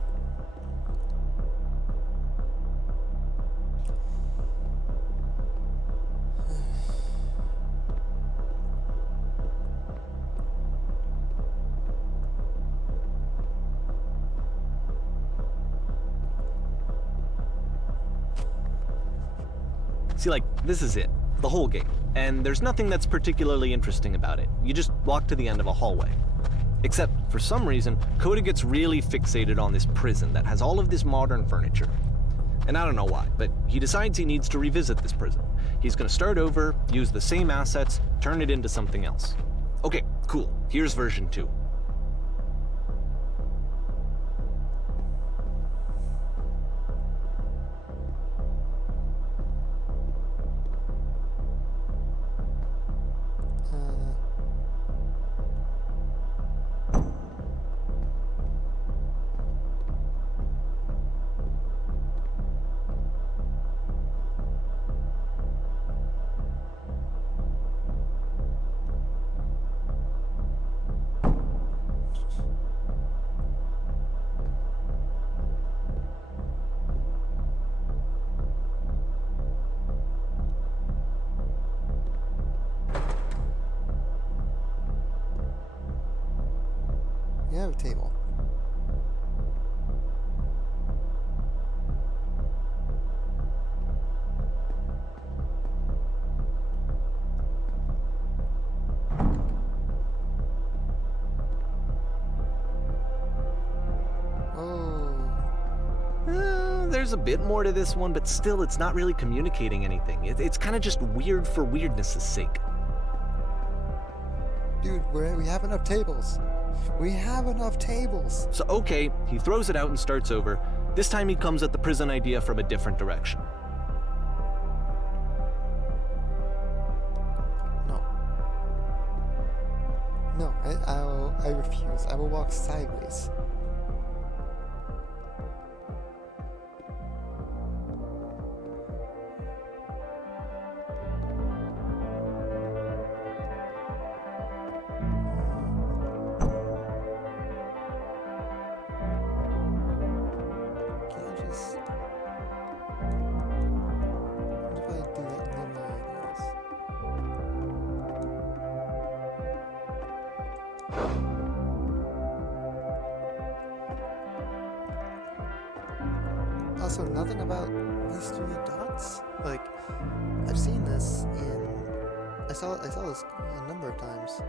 See, like, this is it. The whole game. And there's nothing that's particularly interesting about it. You just walk to the end of a hallway. Except, for some reason, Coda gets really fixated on this prison that has all of this modern furniture. And I don't know why, but he decides he needs to revisit this prison. He's gonna start over, use the same assets, turn it into something else. Okay, cool. Here's version 2. You have a table. There's a bit more to this one, but still it's not really communicating anything. It's kind of just weird for weirdness' sake. Dude, we have enough tables. We have enough tables. So okay, he throws it out and starts over. This time he comes at the prison idea from a different direction. No, I refuse. I will walk sideways. Also, nothing about these 3 dots. Like, I've seen this I saw this a number of times.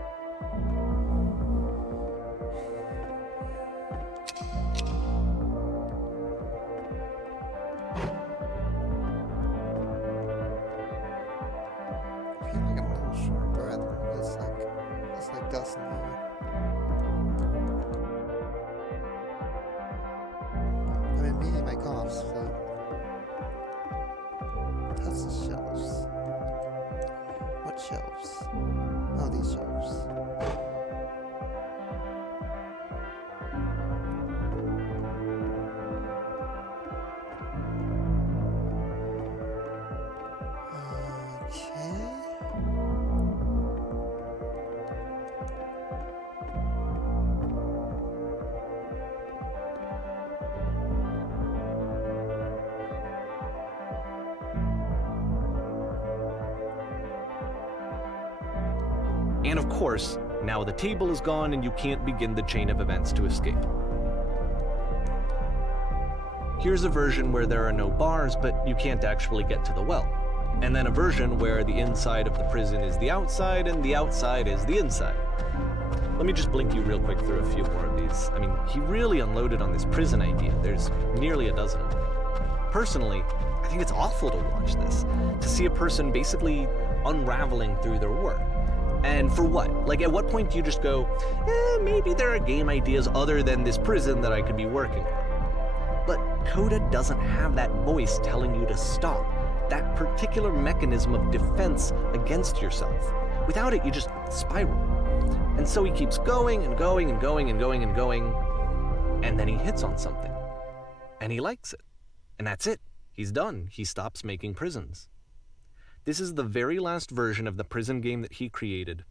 I feel like I'm not short of breath. It's like dust in the air. I'm meeting my coughs, so touch the shelves. What shelves? Oh, these shelves. Okay. And of course, now the table is gone and you can't begin the chain of events to escape. Here's a version where there are no bars, but you can't actually get to the well. And then a version where the inside of the prison is the outside and the outside is the inside. Let me just blink you real quick through a few more of these. I mean, he really unloaded on this prison idea. There's nearly a dozen of them. Personally, I think it's awful to watch this, to see a person basically unraveling through their work. And for what? Like, at what point do you just go, maybe there are game ideas other than this prison that I could be working on? But Coda doesn't have that voice telling you to stop, that particular mechanism of defense against yourself. Without it, you just spiral. And so he keeps going and going and going and going and going, and then he hits on something. And he likes it. And that's it. He's done. He stops making prisons. This is the very last version of the prison game that he created.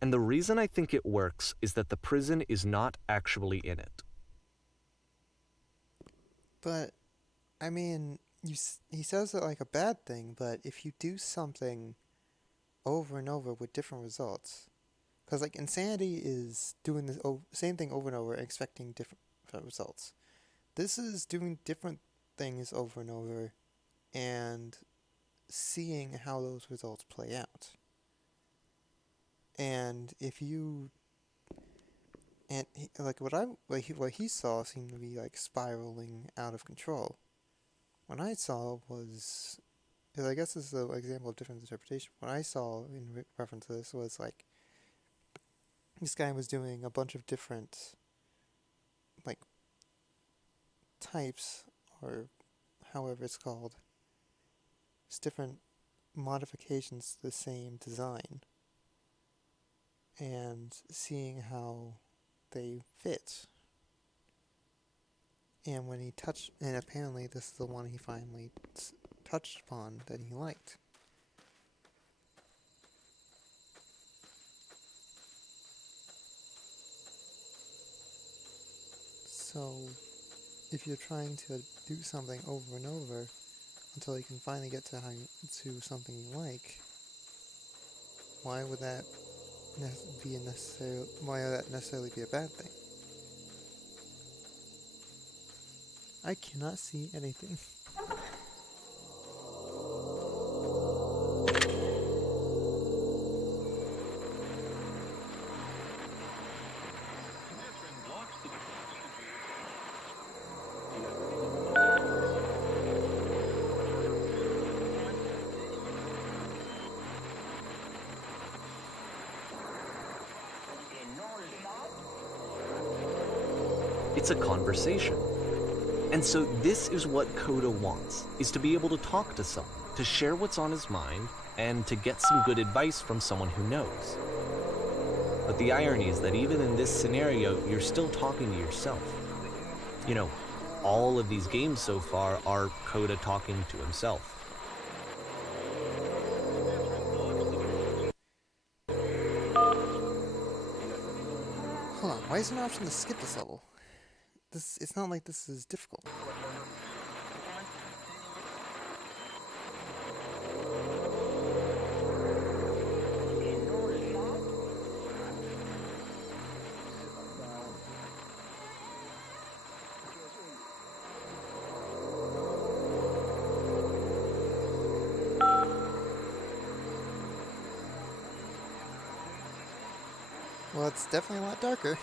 And the reason I think it works is that the prison is not actually in it. But, I mean, he says it like a bad thing, but if you do something over and over with different results, because like Insanity is doing the same thing over and over, expecting different results. This is doing different things over and over, and seeing how those results play out. And if you, and he, like what he saw seemed to be like spiraling out of control. What I saw was, because I guess this is an example of different interpretation. What I saw in reference to this was like, this guy was doing a bunch of different, like, types, or however it's called. Just different modifications to the same design. And seeing how they fit. And when he touched, and apparently this is the one he finally touched upon that he liked. So, if you're trying to do something over and over until you can finally get to something you like, why would that necessarily be a bad thing? I cannot see anything. It's a conversation. And so this is what Coda wants, is to be able to talk to someone, to share what's on his mind, and to get some good advice from someone who knows. But the irony is that even in this scenario, you're still talking to yourself. You know, all of these games so far are Coda talking to himself. Hold on, why is there an option to skip this level? It's not like this is difficult. Well, it's definitely a lot darker.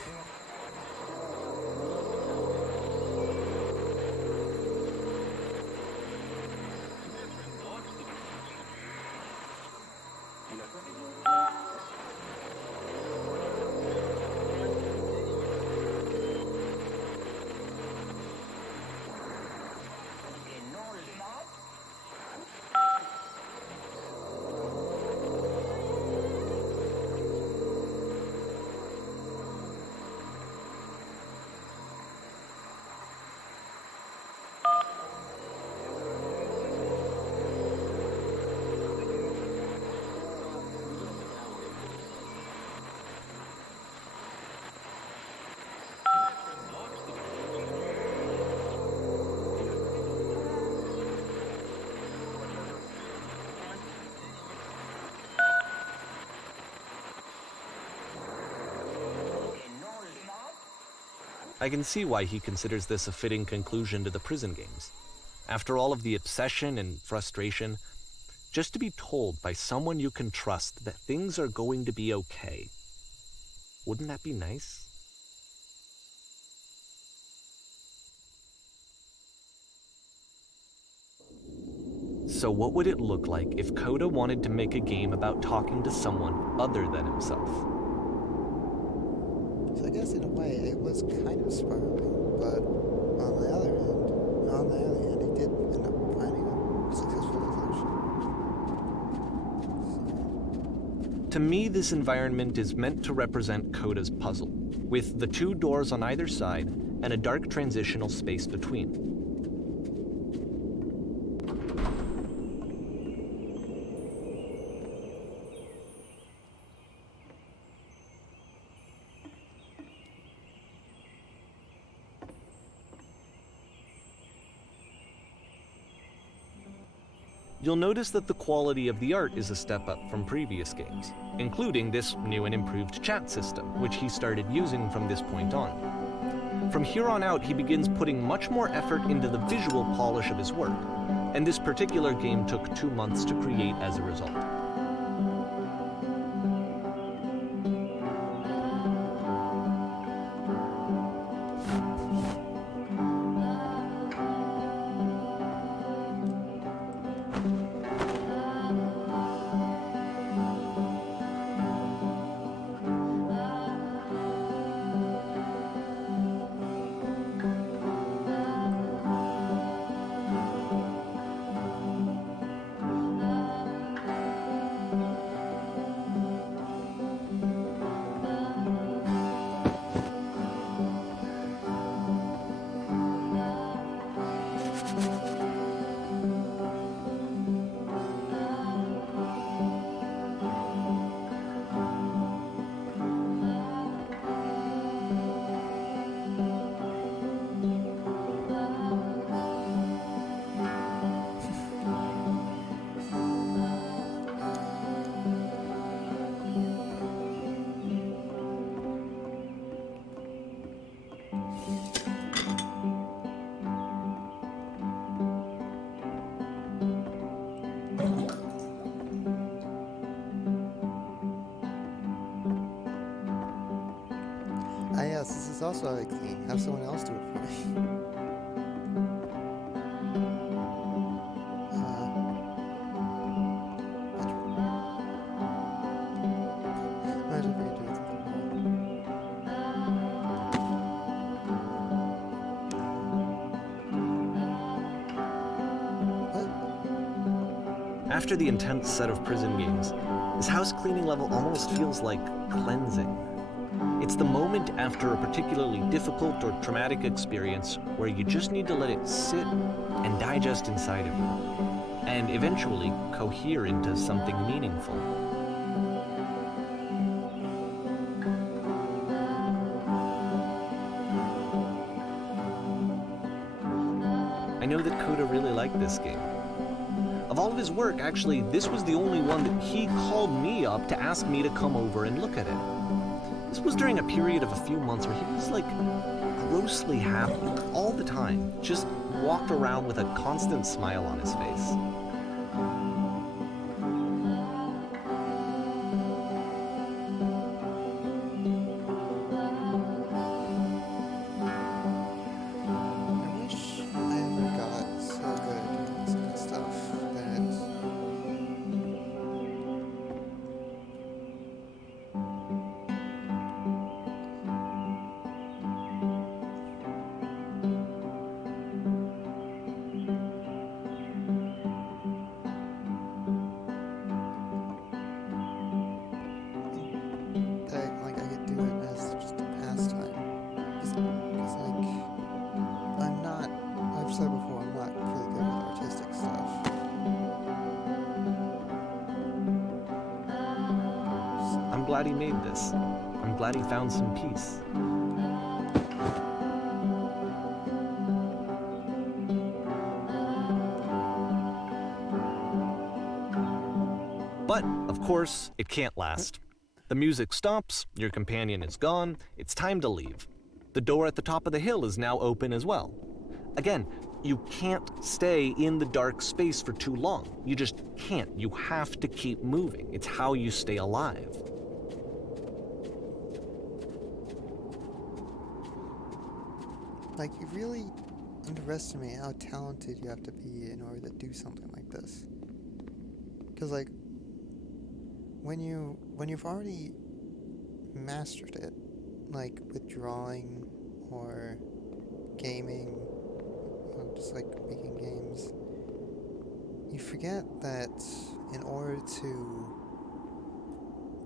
I can see why he considers this a fitting conclusion to the prison games. After all of the obsession and frustration, just to be told by someone you can trust that things are going to be okay. Wouldn't that be nice? So what would it look like if Coda wanted to make a game about talking to someone other than himself? So I guess in a way it was kind of spiraling, but on the other hand, he did end up finding a successful resolution. To me, this environment is meant to represent Coda's puzzle, with the two doors on either side and a dark transitional space between. You'll notice that the quality of the art is a step up from previous games, including this new and improved chat system, which he started using from this point on. From here on out, he begins putting much more effort into the visual polish of his work, and this particular game took 2 months to create as a result. Yes, this is also a clean. Have someone else do it for me. Imagine if you do it. After the intense set of prison games, this house cleaning level almost feels like cleansing. It's the moment after a particularly difficult or traumatic experience where you just need to let it sit and digest inside of you, and eventually cohere into something meaningful. I know that Coda really liked this game. Of all of his work, actually, this was the only one that he called me up to ask me to come over and look at it. This was during a period of a few months where he was like grossly happy all the time, just walked around with a constant smile on his face. I wish I ever got so good at this kind of stuff that I could do it as just a pastime. Because I'm not, I've said before, I'm not really good with artistic stuff. I'm glad he made this. I'm glad he found some peace. But, of course, it can't last. The music stops, your companion is gone, it's time to leave. The The door at the top of the hill is now open as well. Again, you can't stay in the dark space for too long. You just can't. You have to keep moving. It's how you stay alive. Like, you really underestimate how talented you have to be in order to do something like this. Because, like, when you've already mastered it, like with drawing or gaming, or just like making games, you forget that in order to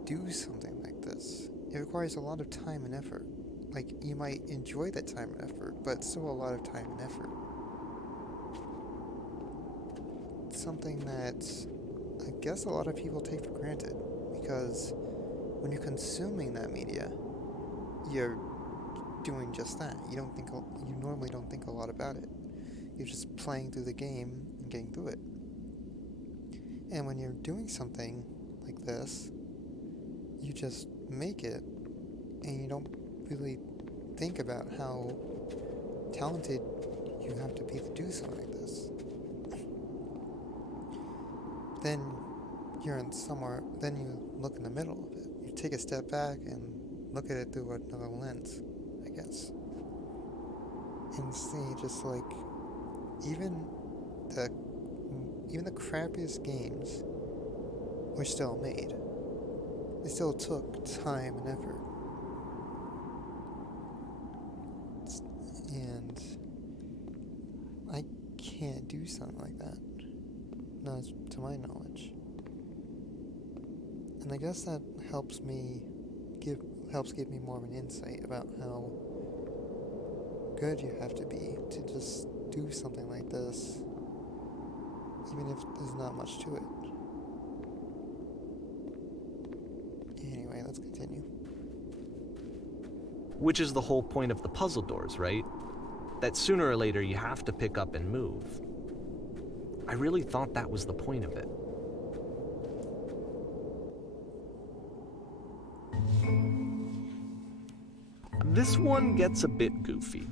do something like this, it requires a lot of time and effort. Like, you might enjoy that time and effort, but it's still a lot of time and effort. It's something that I guess a lot of people take for granted, because when you're consuming that media, you're doing just that. You normally don't think a lot about it. You're just playing through the game and getting through it. And when you're doing something like this, you just make it, and you don't really think about how talented you have to be to do something like this. Then you look in the middle of it. You take a step back and look at it through another lens, I guess. And see, just like, even the crappiest games were still made. They still took time and effort. And I can't do something like that. Not to my knowledge. And I guess that helps give me more of an insight about how good you have to be to just do something like this, even if there's not much to it. Anyway, let's continue. Which is the whole point of the puzzle doors, right? That sooner or later you have to pick up and move. I really thought that was the point of it. This one gets a bit goofy.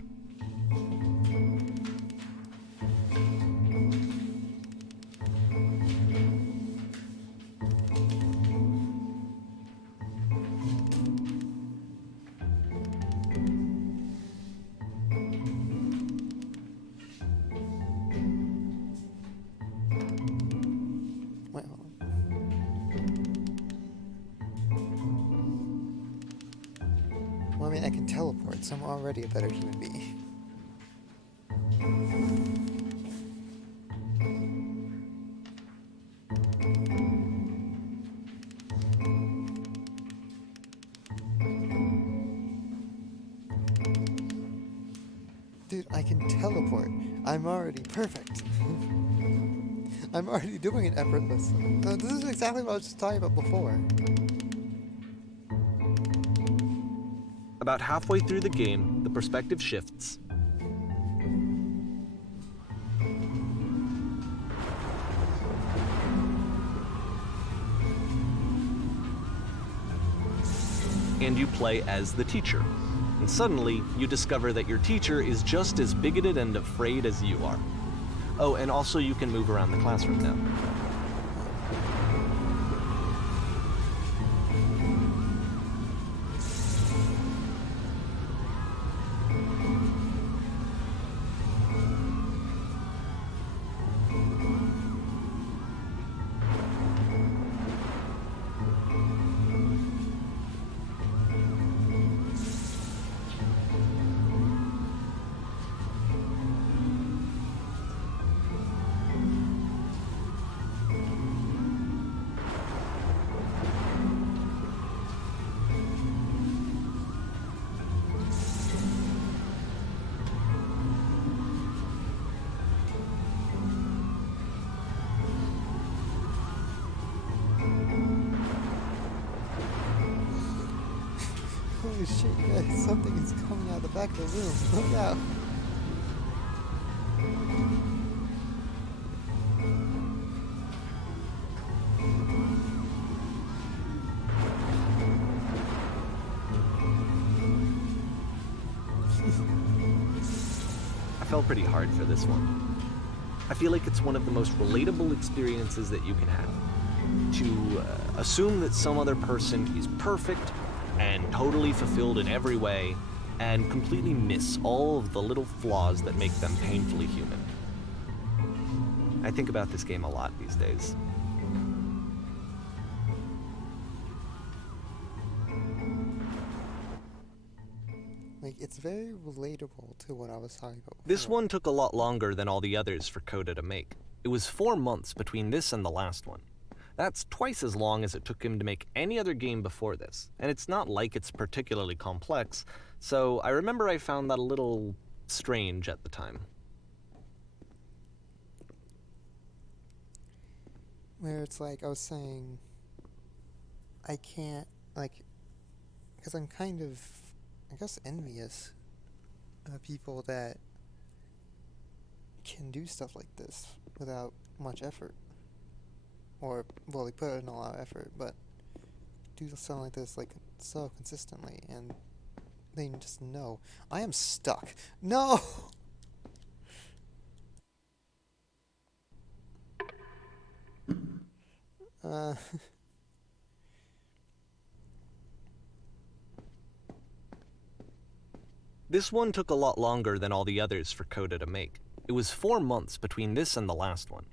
Wait, hold on. Well, I mean, I can teleport, so I'm already a better human being. Dude, I can teleport. I'm already perfect. I'm already doing it effortlessly. This is exactly what I was just talking about before. About halfway through the game, the perspective shifts. And you play as the teacher. And suddenly, you discover that your teacher is just as bigoted and afraid as you are. Oh, and also you can move around the classroom now. Holy shit, you guys, something is coming out of the back of the room. Look out. fell pretty hard for this one. I feel like it's one of the most relatable experiences that you can have. To assume that some other person is perfect and totally fulfilled in every way, and completely miss all of the little flaws that make them painfully human. I think about this game a lot these days. Like, it's very relatable to what I was talking about before. This one took a lot longer than all the others for Coda to make. It was 4 months between this and the last one. That's twice as long as it took him to make any other game before this, and it's not like it's particularly complex, so I remember I found that a little strange at the time. Where it's like, I was saying, I can't, like, because I'm kind of, I guess, envious of people that can do stuff like this without much effort. Or, well, they put in a lot of effort, but do something like this, like, so consistently, and they just know. I am stuck. No! This one took a lot longer than all the others for Coda to make. It was 4 months between this and the last one.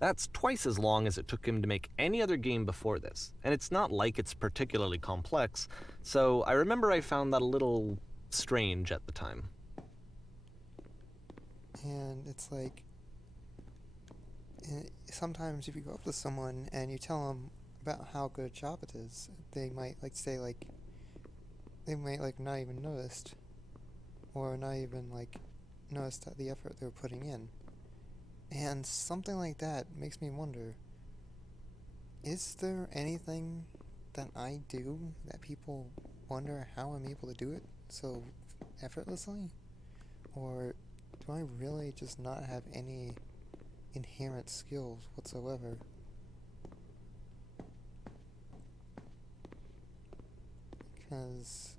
That's twice as long as it took him to make any other game before this, and it's not like it's particularly complex, so I remember I found that a little strange at the time. And it's like, sometimes if you go up to someone and you tell them about how good a job it is, they might like say like, they might like not even noticed, or not even like noticed the effort they were putting in. And something like that makes me wonder, is there anything that I do that people wonder how I'm able to do it so effortlessly? Or do I really just not have any inherent skills whatsoever? Because,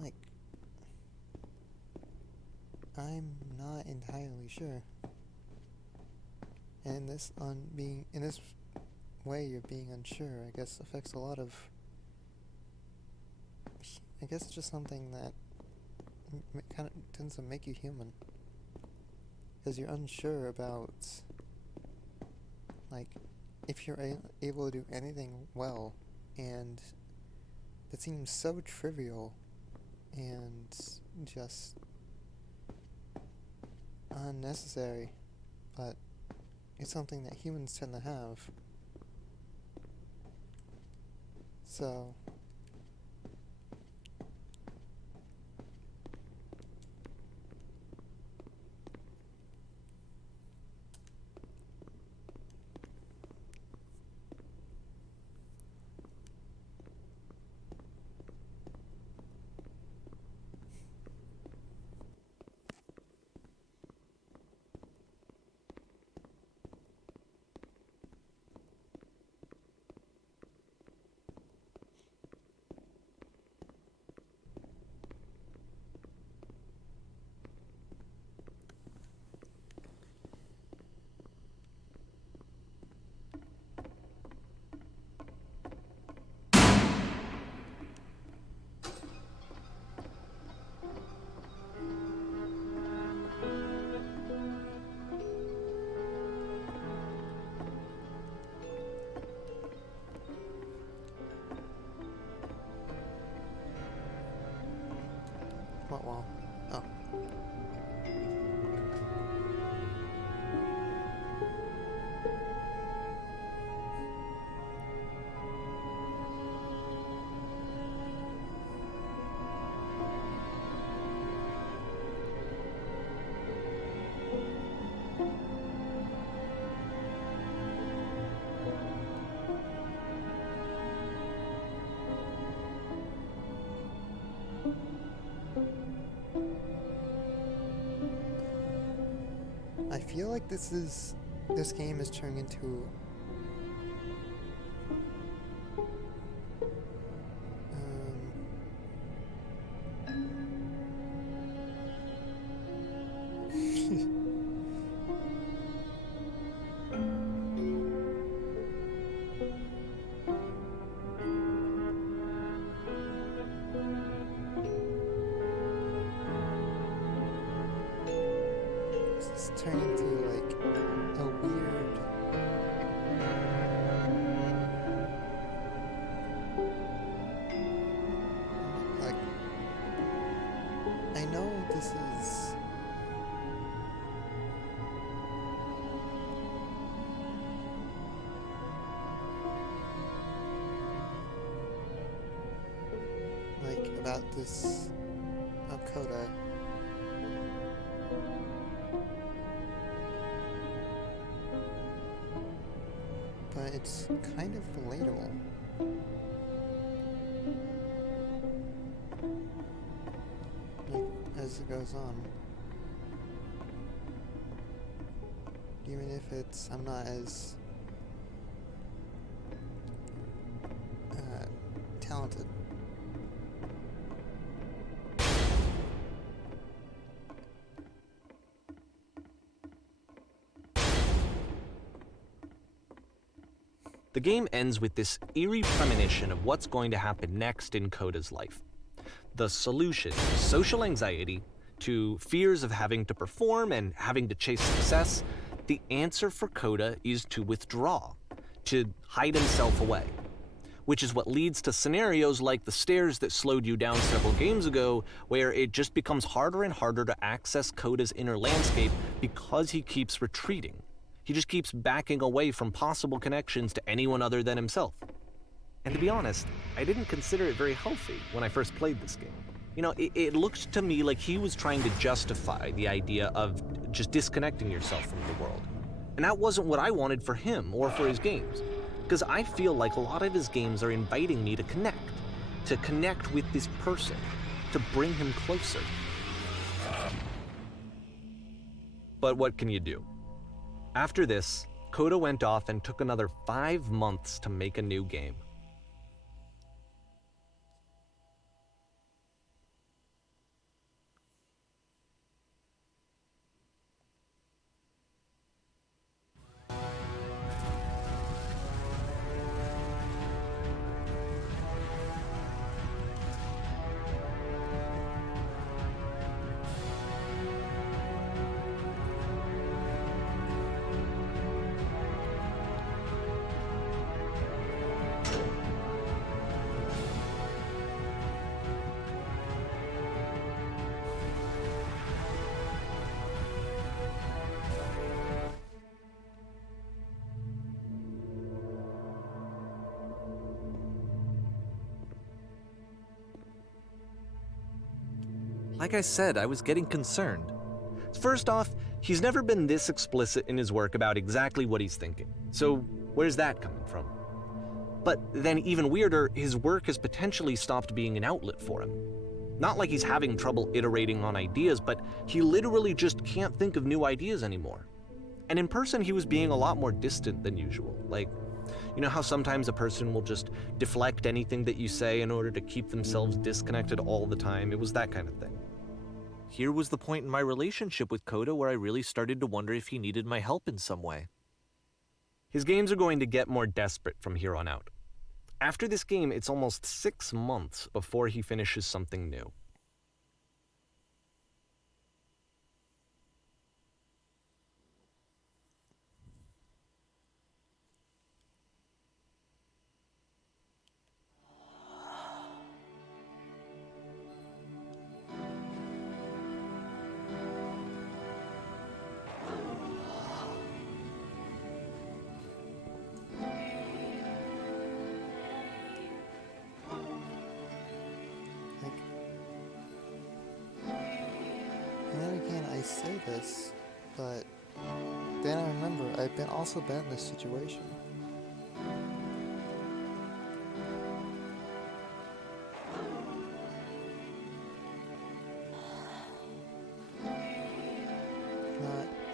like, I'm not entirely sure. And this in this way of being unsure, I guess, affects a lot of, I guess it's just something that kind of tends to make you human. Because you're unsure about, like, if you're able to do anything well, and it seems so trivial and just unnecessary, but it's something that humans tend to have. So what wall? Oh. I feel like this game is turning into it's turned into like a weird like I know this is like about this Coda. But it's kind of relatable. Like, as it goes on. Even if I'm not as talented. The game ends with this eerie premonition of what's going to happen next in Coda's life. The solution to social anxiety, to fears of having to perform and having to chase success, the answer for Coda is to withdraw, to hide himself away. Which is what leads to scenarios like the stairs that slowed you down several games ago, where it just becomes harder and harder to access Coda's inner landscape because he keeps retreating. He just keeps backing away from possible connections to anyone other than himself. And to be honest, I didn't consider it very healthy when I first played this game. You know, it looked to me like he was trying to justify the idea of just disconnecting yourself from the world. And that wasn't what I wanted for him or for his games. Because I feel like a lot of his games are inviting me to connect with this person, to bring him closer. But what can you do? After this, Coda went off and took another 5 months to make a new game. Like I said, I was getting concerned. First off, he's never been this explicit in his work about exactly what he's thinking. So where's that coming from? But then even weirder, his work has potentially stopped being an outlet for him. Not like he's having trouble iterating on ideas, but he literally just can't think of new ideas anymore. And in person, he was being a lot more distant than usual. Like, you know how sometimes a person will just deflect anything that you say in order to keep themselves disconnected all the time? It was that kind of thing. Here was the point in my relationship with Coda where I really started to wonder if he needed my help in some way. His games are going to get more desperate from here on out. After this game, it's almost 6 months before he finishes something new. I say this, but then I remember I've also been in this situation.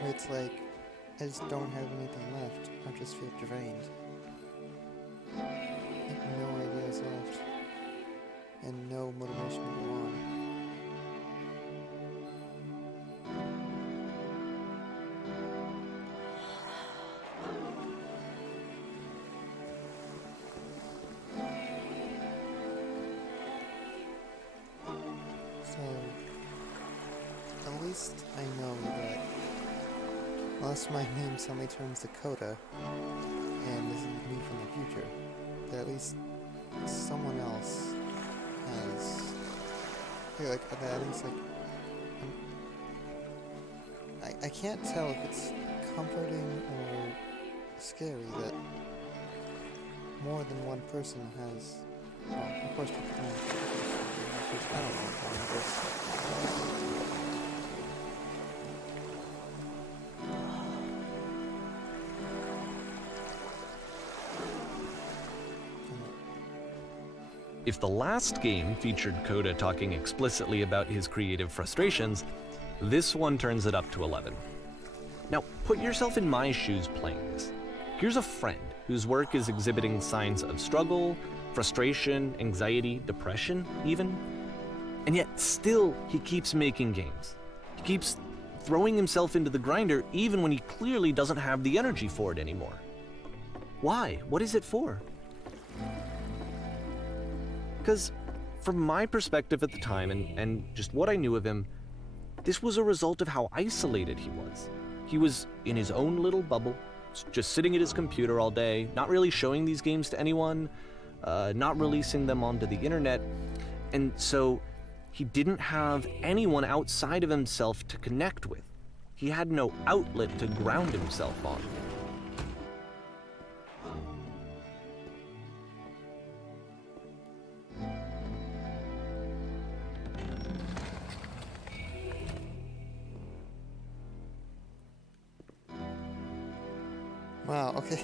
It's like I just don't have anything left. I just feel drained. Like no ideas left, and no motivation to go on. So, at least I know that unless my name suddenly turns to Coda, and this is me from the future, that at least someone else has, like, that at least, like, I can't tell if it's comforting or scary that more than one person has, well, of course, people don't, I don't know how this. If the last game featured Coda talking explicitly about his creative frustrations, this one turns it up to 11. Now, put yourself in my shoes playing this. Here's a friend whose work is exhibiting signs of struggle, frustration, anxiety, depression, even. And yet, still, he keeps making games. He keeps throwing himself into the grinder even when he clearly doesn't have the energy for it anymore. Why? What is it for? Because from my perspective at the time and just what I knew of him, this was a result of how isolated he was. He was in his own little bubble, just sitting at his computer all day, not really showing these games to anyone, not releasing them onto the internet, and so he didn't have anyone outside of himself to connect with. He had no outlet to ground himself on. Wow, okay.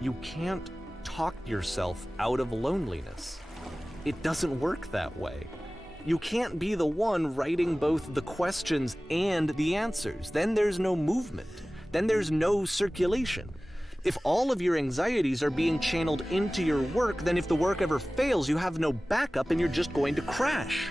You can't talk yourself out of loneliness. It doesn't work that way. You can't be the one writing both the questions and the answers. Then there's no movement. Then there's no circulation. If all of your anxieties are being channeled into your work, then if the work ever fails, you have no backup and you're just going to crash.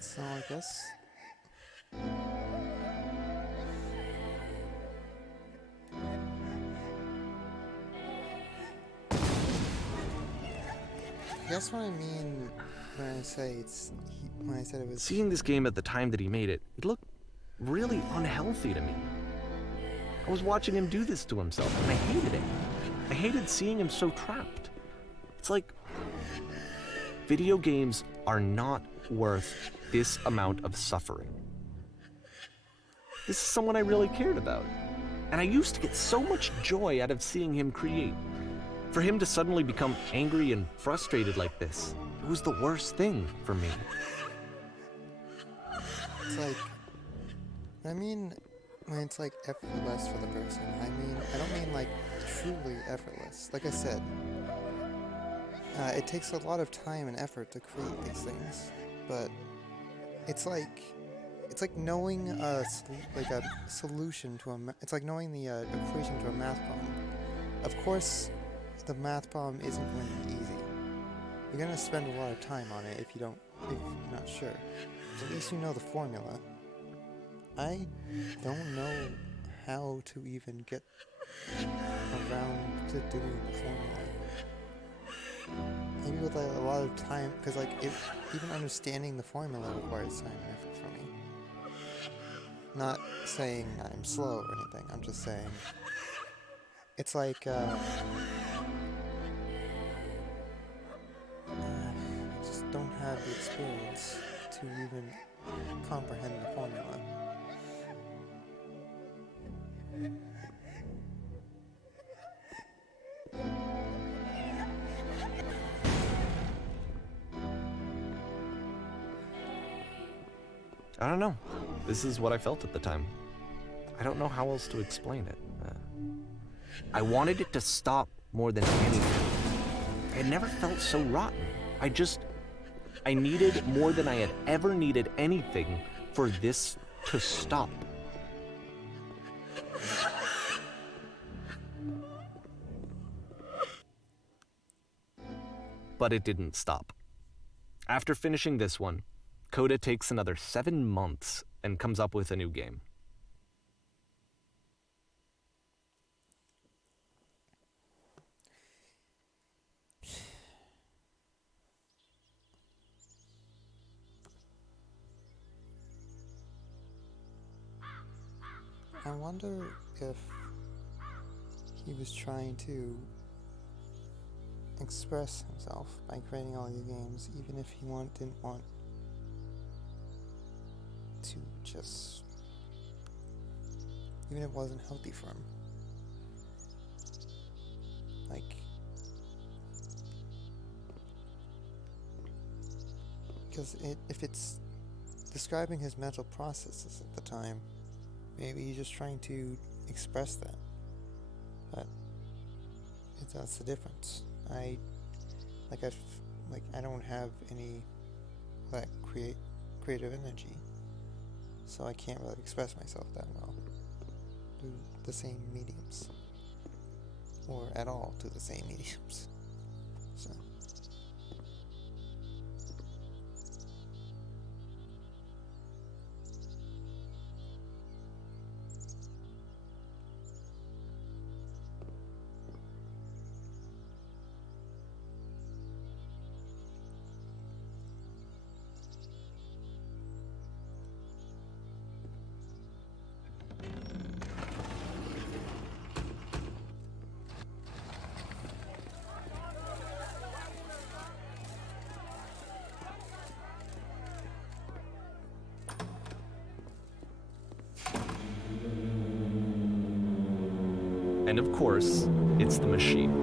So I guess. That's what I mean when I say when I said it was. Seeing this game at the time that he made it, it looked really unhealthy to me. I was watching him do this to himself, and I hated it. I hated seeing him so trapped. It's like, video games are not worth this amount of suffering. This is someone I really cared about, and I used to get so much joy out of seeing him create. For him to suddenly become angry and frustrated like this, it was the worst thing for me. It's like, I mean, when it's like effortless for the person, I don't mean like truly effortless. Like I said, it takes a lot of time and effort to create these things, but it's like knowing a solution to it's like knowing the equation to a math problem. Of course, the math problem isn't going to be easy. You're gonna spend a lot of time on it if you're not sure. At least you know the formula. I don't know how to even get around to doing the formula. Maybe with a lot of time, because even understanding the formula requires time and effort for me. Not saying I'm slow or anything, I'm just saying it's like I just don't have the experience to even comprehend the formula. I don't know. This is what I felt at the time. I don't know how else to explain it. I wanted it to stop more than anything. I had never felt so rotten. I just I needed more than I had ever needed anything for this to stop. But it didn't stop. After finishing this one, Coda takes another 7 months and comes up with a new game. I wonder if he was trying to express himself by creating all these games, even if he didn't want to just, even if it wasn't healthy for him. Like, because if it's describing his mental processes at the time, maybe he's just trying to express that. But that's the difference. I don't have any that creative energy, so I can't really express myself that well through the same mediums, or at all through the same mediums. So. And of course, it's the machine.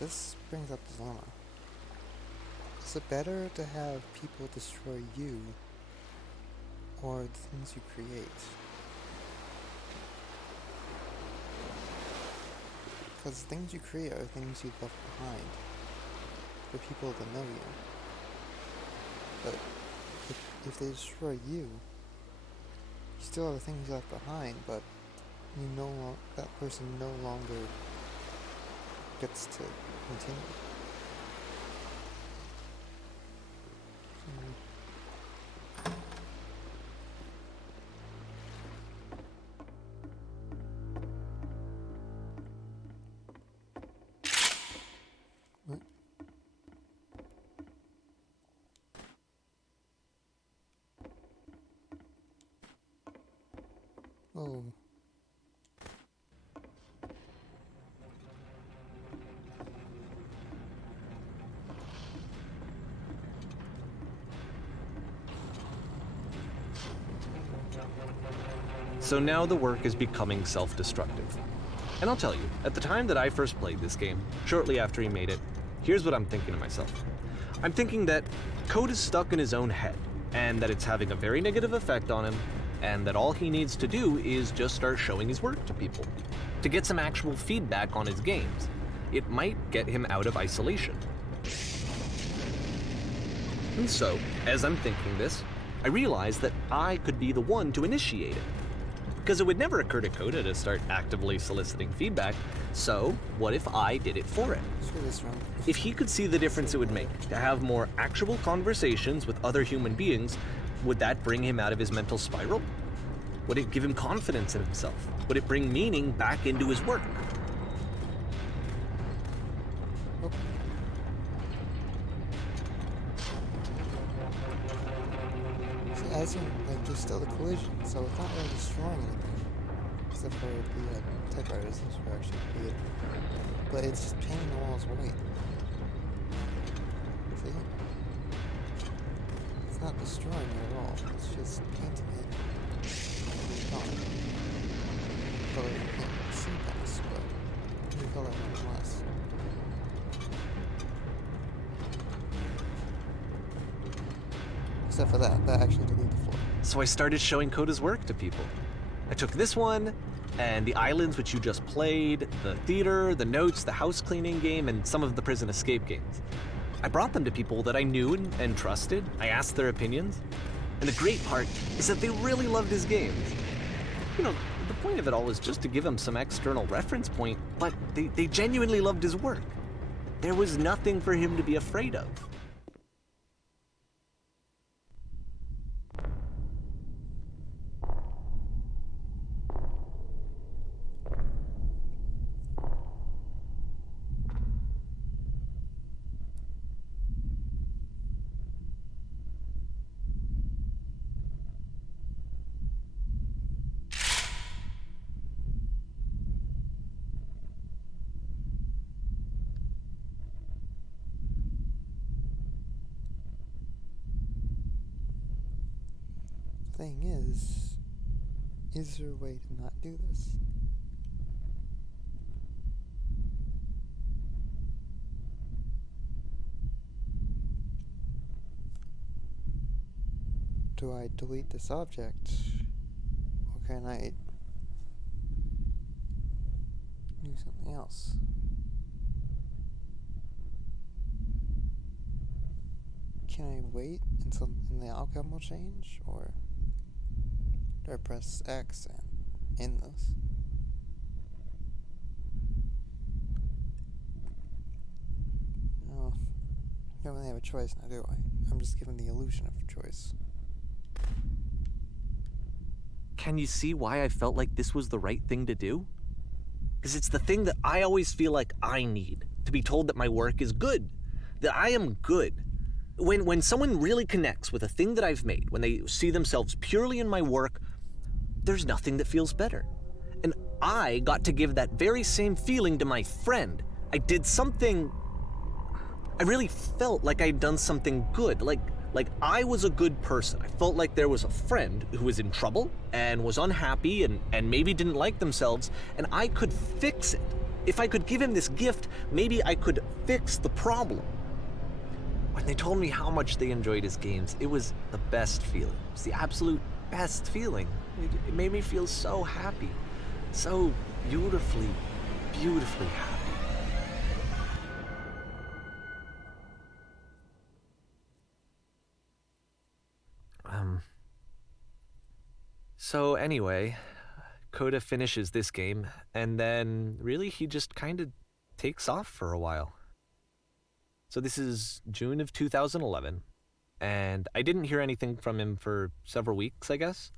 This brings up the dilemma. Is it better to have people destroy you or the things you create? Because the things you create are things you've left behind for people that know you. But if they destroy you, you still have the things left behind, but that person no longer gets to continue. What? Oh. So now the work is becoming self-destructive. And I'll tell you, at the time that I first played this game, shortly after he made it, here's what I'm thinking to myself. I'm thinking that code is stuck in his own head, and that it's having a very negative effect on him, and that all he needs to do is just start showing his work to people, to get some actual feedback on his games. It might get him out of isolation. And so, as I'm thinking this, I realize that I could be the one to initiate it. Because it would never occur to Coda to start actively soliciting feedback, so what if I did it for him? Let's do this one. If he could see the difference it would make to have more actual conversations with other human beings, would that bring him out of his mental spiral? Would it give him confidence in himself? Would it bring meaning back into his work? Oh. See, as in, like, there's still the collision, so it's not really destroying anything. Except for the typewriters, which are actually weird. But it's just painting the walls white. See? It's not destroying it at all. It's just painting it. Color you can't see past, but new color nonetheless. Except for that actually deleted the floor. So I started showing Coda's work to people. I took this one, and the islands which you just played, the theater, the notes, the house cleaning game, and some of the prison escape games. I brought them to people that I knew and trusted. I asked their opinions. And the great part is that they really loved his games. You know, the point of it all was just to give him some external reference point, but they genuinely loved his work. There was nothing for him to be afraid of. Thing is there a way to not do this? Do I delete this object? Or can I do something else? Can I wait until the outcome will change, or do I press X and end this? Oh, I don't really have a choice now, do I? I'm just given the illusion of a choice. Can you see why I felt like this was the right thing to do? Because it's the thing that I always feel like I need, to be told that my work is good, that I am good. When someone really connects with a thing that I've made, when they see themselves purely in my work, there's nothing that feels better. And I got to give that very same feeling to my friend. I did something, I really felt like I'd done something good, like I was a good person. I felt like there was a friend who was in trouble and was unhappy and maybe didn't like themselves, and I could fix it. If I could give him this gift, maybe I could fix the problem. When they told me how much they enjoyed his games, it was the best feeling. It was the absolute best feeling. It made me feel so happy. So beautifully, beautifully happy. So anyway, Coda finishes this game, and then really he just kind of takes off for a while. So this is June of 2011, and I didn't hear anything from him for several weeks, I guess.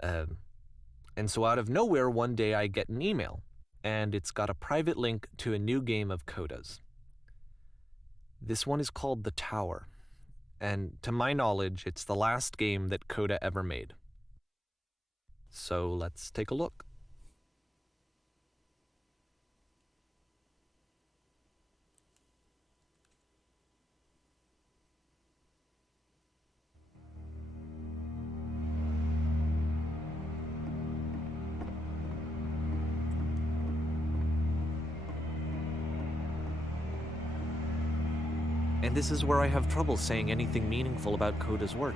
And so out of nowhere, one day I get an email, and it's got a private link to a new game of Coda's. This one is called The Tower, and to my knowledge, it's the last game that Coda ever made. So let's take a look. And this is where I have trouble saying anything meaningful about Coda's work.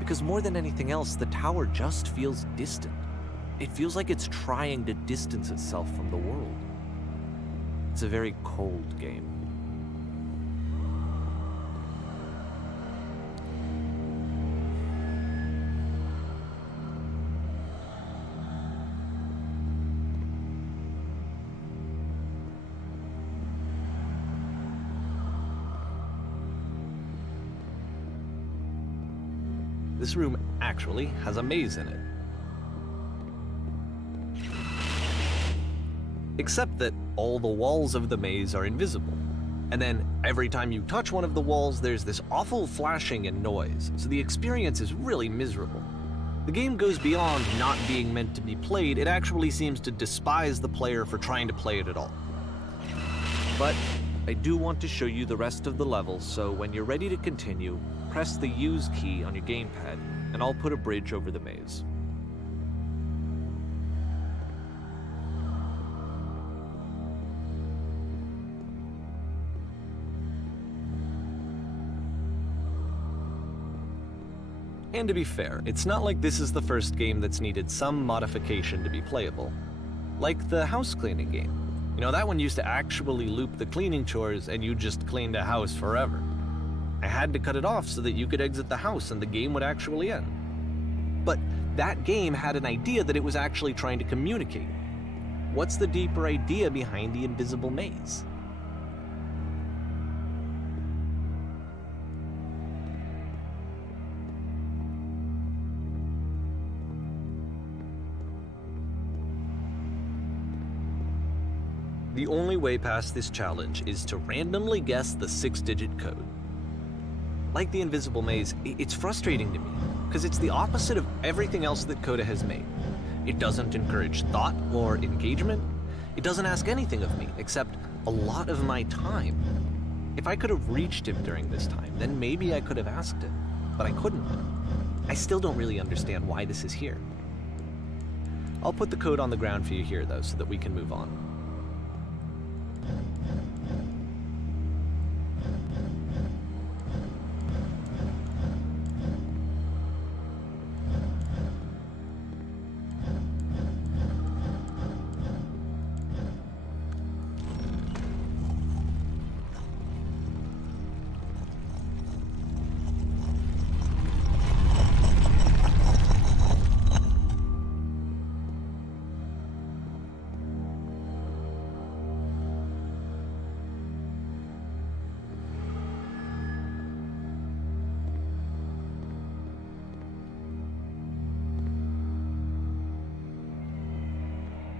Because more than anything else, the tower just feels distant. It feels like it's trying to distance itself from the world. It's a very cold game. This room actually has a maze in it. Except that all the walls of the maze are invisible. And then every time you touch one of the walls, there's this awful flashing and noise, so the experience is really miserable. The game goes beyond not being meant to be played, it actually seems to despise the player for trying to play it at all. But I do want to show you the rest of the levels, so when you're ready to continue, press the Use key on your gamepad, and I'll put a bridge over the maze. And to be fair, it's not like this is the first game that's needed some modification to be playable. Like the house cleaning game. You know, that one used to actually loop the cleaning chores and you just cleaned a house forever. I had to cut it off so that you could exit the house and the game would actually end. But that game had an idea that it was actually trying to communicate. What's the deeper idea behind the invisible maze? The only way past this challenge is to randomly guess the 6-digit code. Like the invisible maze, it's frustrating to me, because it's the opposite of everything else that Coda has made. It doesn't encourage thought or engagement. It doesn't ask anything of me, except a lot of my time. If I could have reached him during this time, then maybe I could have asked him, but I couldn't. I still don't really understand why this is here. I'll put the code on the ground for you here, though, so that we can move on.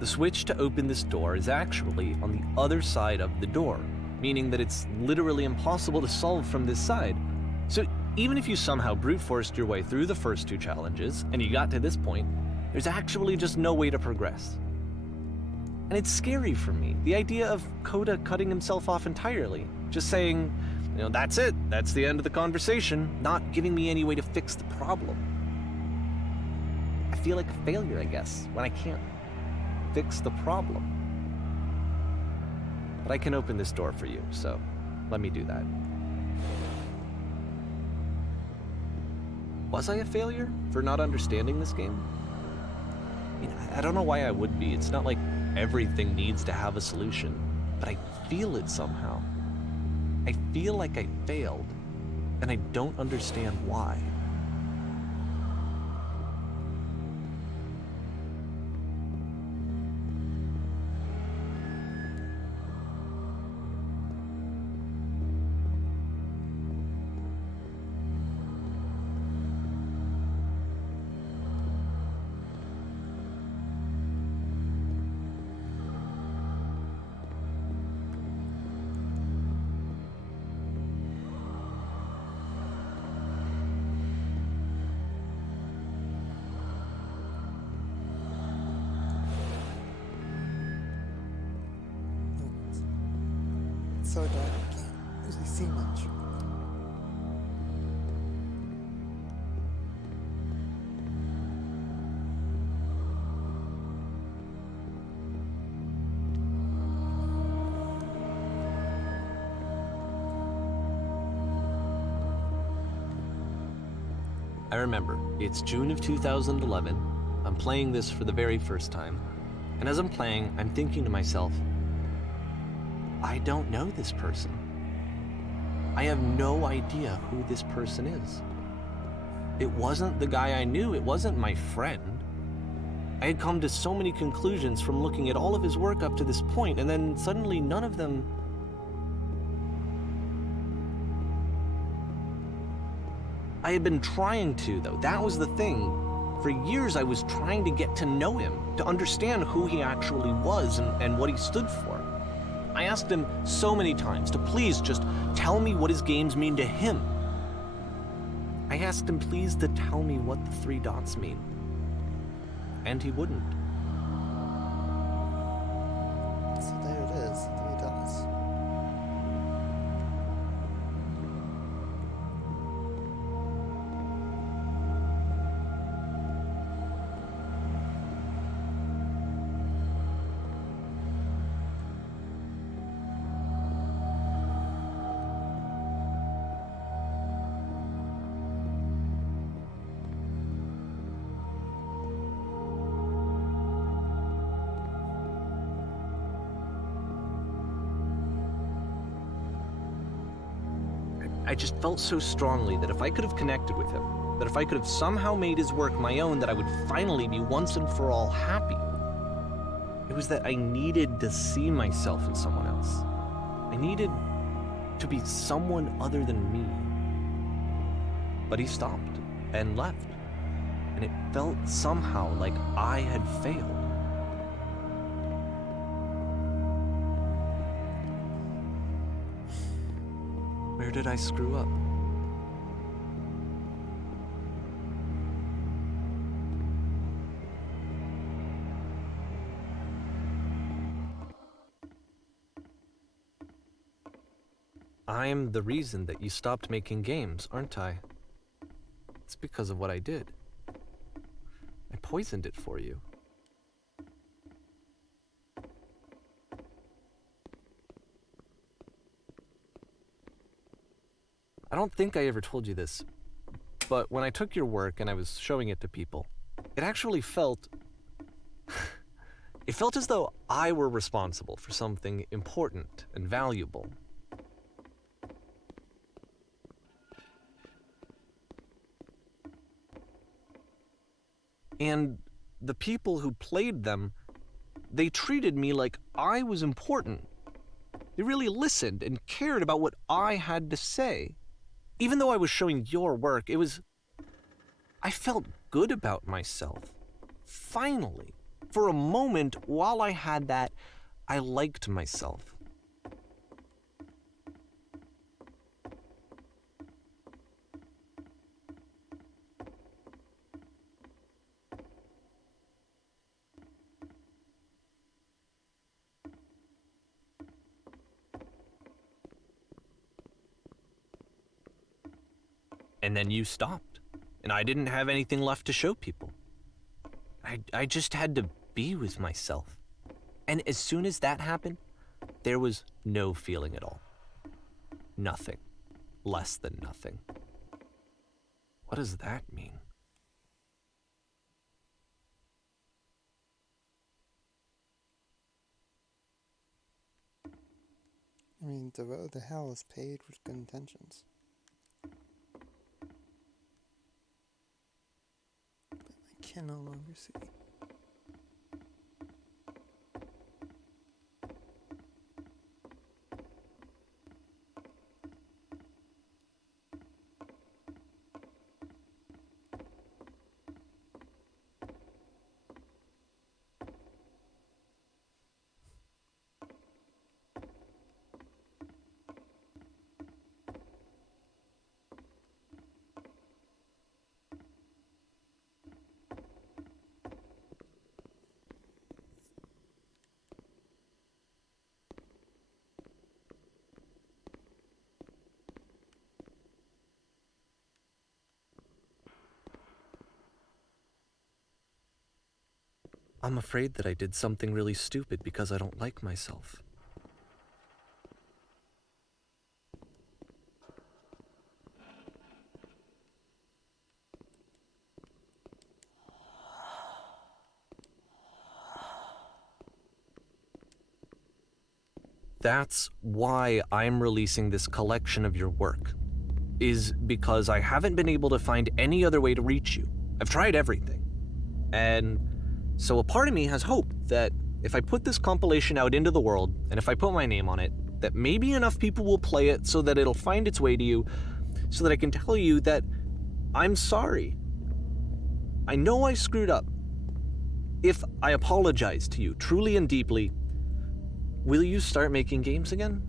The switch to open this door is actually on the other side of the door, meaning that it's literally impossible to solve from this side. So even if you somehow brute forced your way through the first 2 challenges and you got to this point, there's actually just no way to progress. And it's scary for me, the idea of Coda cutting himself off entirely, just saying, you know, that's it, that's the end of the conversation, not giving me any way to fix the problem. I feel like a failure, I guess, when I can't fix the problem. But I can open this door for you, so let me do that. Was I a failure for not understanding this game? I mean, I don't know why I would be. It's not like everything needs to have a solution, but I feel it somehow. I feel like I failed, and I don't understand why. It's so dark, I can't really see much. I remember, it's June of 2011. I'm playing this for the very first time. And as I'm playing, I'm thinking to myself, I don't know this person. I have no idea who this person is. It wasn't the guy I knew, it wasn't my friend. I had come to so many conclusions from looking at all of his work up to this point, and then suddenly none of them... I had been trying to, though. That was the thing. For years, I was trying to get to know him, to understand who he actually was and what he stood for. I asked him so many times to please just tell me what his games mean to him. I asked him please to tell me what the 3 dots mean. And he wouldn't. So there it is, 3 dots. I just felt so strongly that if I could have connected with him, that if I could have somehow made his work my own, that I would finally be once and for all happy. It was that I needed to see myself in someone else. I needed to be someone other than me. But he stopped and left, and it felt somehow like I had failed. Where did I screw up? I'm the reason that you stopped making games, aren't I? It's because of what I did. I poisoned it for you. I don't think I ever told you this, but when I took your work and I was showing it to people, it actually felt... it felt as though I were responsible for something important and valuable. And the people who played them, they treated me like I was important. They really listened and cared about what I had to say. Even though I was showing your work, I felt good about myself. Finally. For a moment, while I had that, I liked myself. And then you stopped, and I didn't have anything left to show people. I just had to be with myself. And as soon as that happened, there was no feeling at all. Nothing. Less than nothing. What does that mean? I mean, the road to hell is paved with good intentions. But I can no longer see. I'm afraid that I did something really stupid because I don't like myself. That's why I'm releasing this collection of your work, is because I haven't been able to find any other way to reach you. I've tried everything. And so a part of me has hope that if I put this compilation out into the world, and if I put my name on it, that maybe enough people will play it so that it'll find its way to you, so that I can tell you that I'm sorry. I know I screwed up. If I apologize to you truly and deeply, will you start making games again?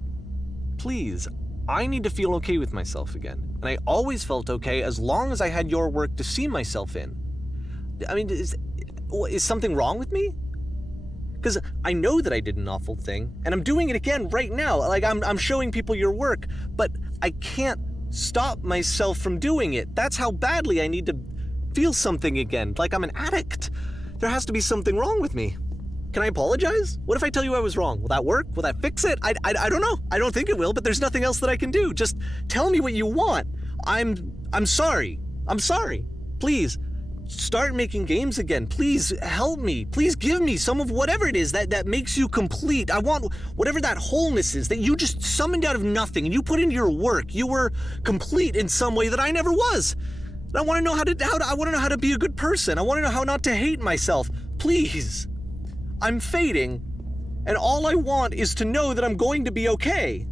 Please, I need to feel okay with myself again. And I always felt okay as long as I had your work to see myself in. I mean, is something wrong with me? Because I know that I did an awful thing, and I'm doing it again right now. Like, I'm showing people your work, but I can't stop myself from doing it. That's how badly I need to feel something again, like I'm an addict. There has to be something wrong with me. Can I apologize? What if I tell you I was wrong? Will that work? Will that fix it? I don't know. I don't think it will, but there's nothing else that I can do. Just tell me what you want. I'm sorry. I'm sorry. Please, start making games again. Please help me. Please give me some of whatever it is that makes you complete. I want whatever that wholeness is that you just summoned out of nothing and you put into your work. You were complete in some way that I never was. And I want to know I want to know how to be a good person. I want to know how not to hate myself. Please. I'm fading, and all I want is to know that I'm going to be okay.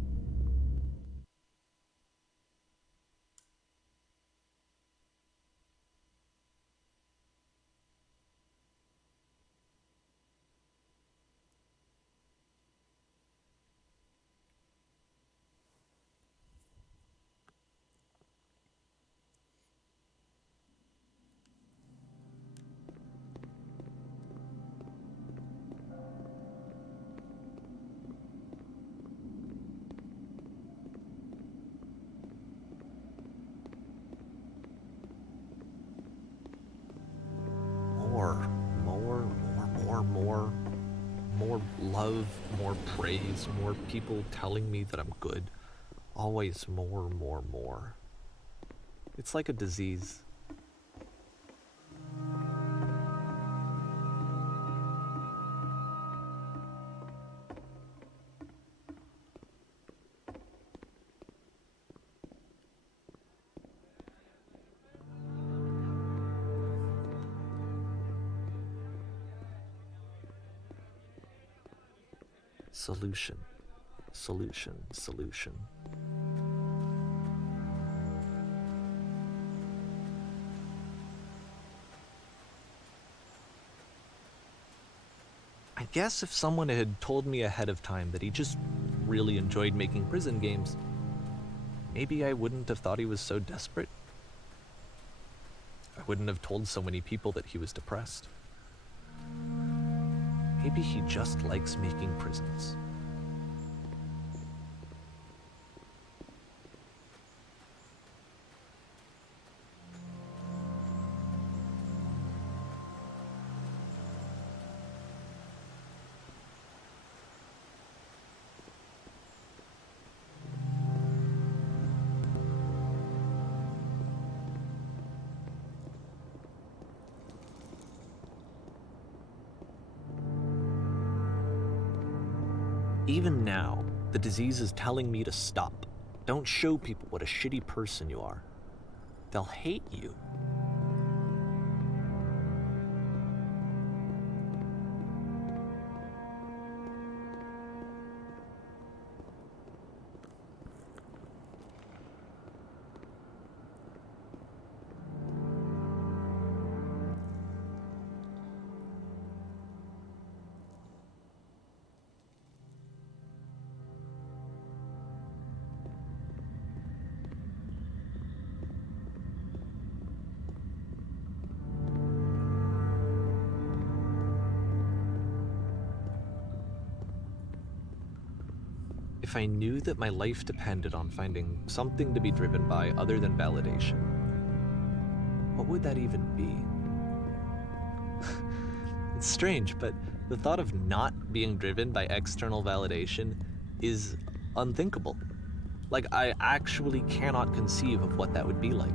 More love, more praise, more people telling me that I'm good. Always more. It's like a disease. Solution. I guess if someone had told me ahead of time that he just really enjoyed making prison games, maybe I wouldn't have thought he was so desperate. I wouldn't have told so many people that he was depressed. Maybe he just likes making prisons. Even now, the disease is telling me to stop. Don't show people what a shitty person you are. They'll hate you. If I knew that my life depended on finding something to be driven by other than validation, what would that even be? It's strange, but the thought of not being driven by external validation is unthinkable. Like, I actually cannot conceive of what that would be like.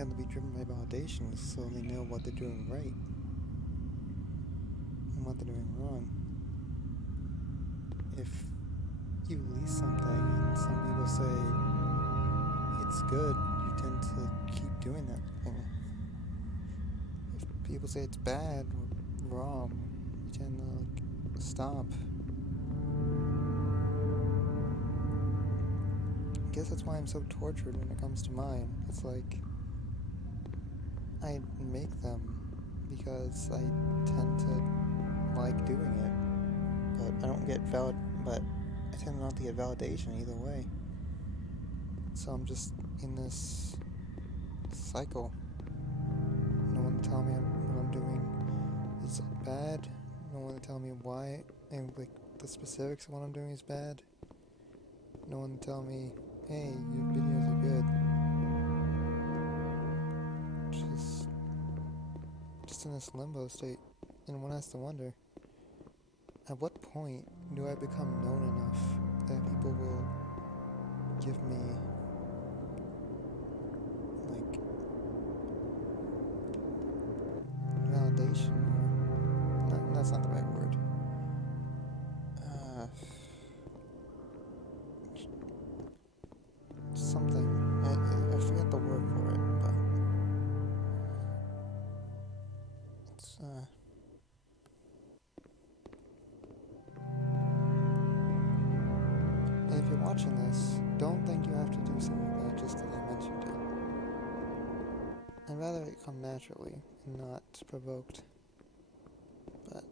have to be driven by validation so they know what they're doing right and what they're doing wrong. If you release something and some people say it's good, you tend to keep doing that thing. If people say it's bad or wrong, you tend to stop. I guess that's why I'm so tortured when it comes to mine. It's like I make them because I tend to like doing it, but I don't get but I tend not to get validation either way. So I'm just in this cycle. No one to tell me what I'm doing is bad. No one to tell me why and like the specifics of what I'm doing is bad. No one to tell me, hey, your videos are good. Just in this limbo state. And one has to wonder, at what point do I become known enough that people will give me, like, validation? Or, that's not the right word. Something. I forget the word for it, but it's, and if you're watching this, don't think you have to do something like that just because I mentioned it. I'd rather it come naturally and not provoked. But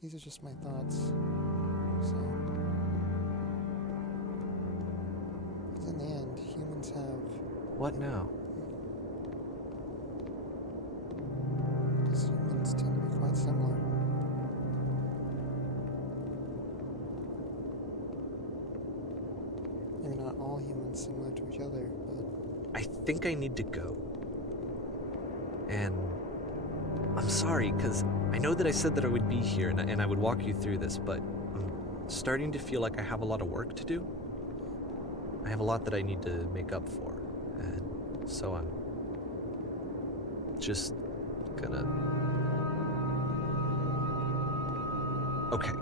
these are just my thoughts. So, because in the end, humans have... What now? Because humans tend to be quite similar. Maybe not all humans similar to each other, but... I think I need to go. And I'm sorry, because I know that I said that I would be here and I would walk you through this, but I'm starting to feel like I have a lot of work to do. I have a lot that I need to make up for, and so I'm just gonna... Okay.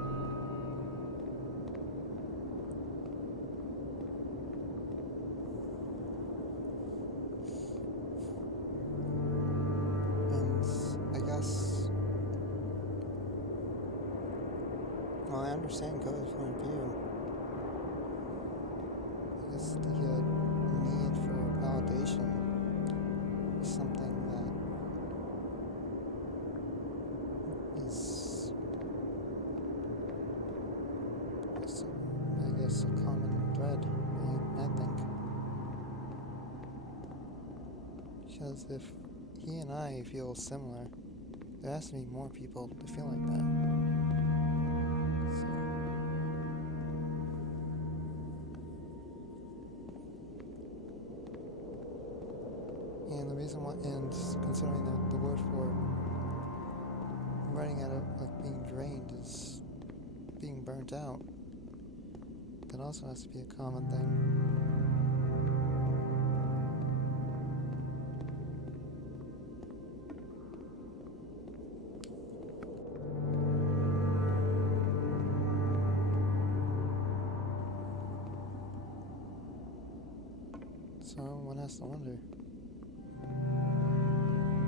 And I guess... Well, I understand Coda's point of view. I guess the need for validation is something that is, I guess, a common thread, I think. Because if he and I feel similar, there has to be more people to feel like that. So, and the reason why, and considering the word for running out of, like, being drained is being burnt out, that also has to be a common thing. So one has to wonder,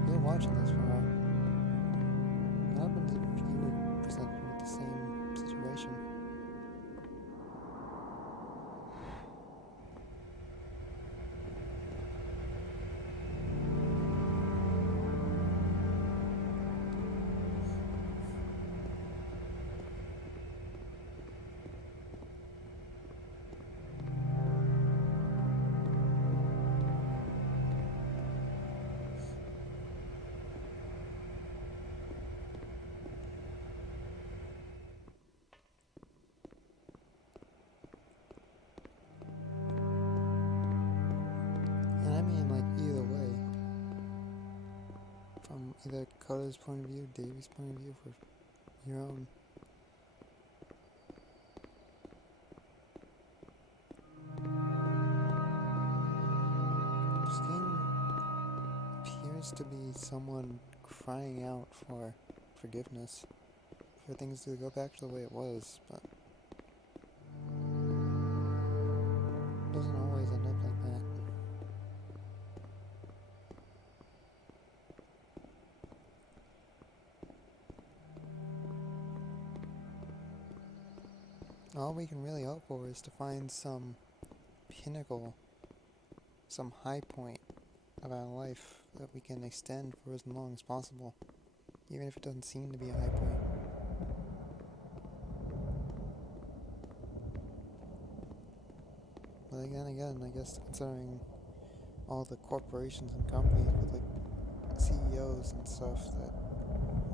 you're watching this far, what happens if you were presented with the same situation? And I mean, like, either way. From either Coda's point of view, Davy's point of view, for your own. Just getting appears to be someone crying out for forgiveness, for things to go back to the way it was, but it doesn't always end up like that. All we can really hope for is to find some pinnacle, some high point of our life that we can extend for as long as possible, even if it doesn't seem to be a high point. But again, I guess considering all the corporations and companies with like CEOs and stuff that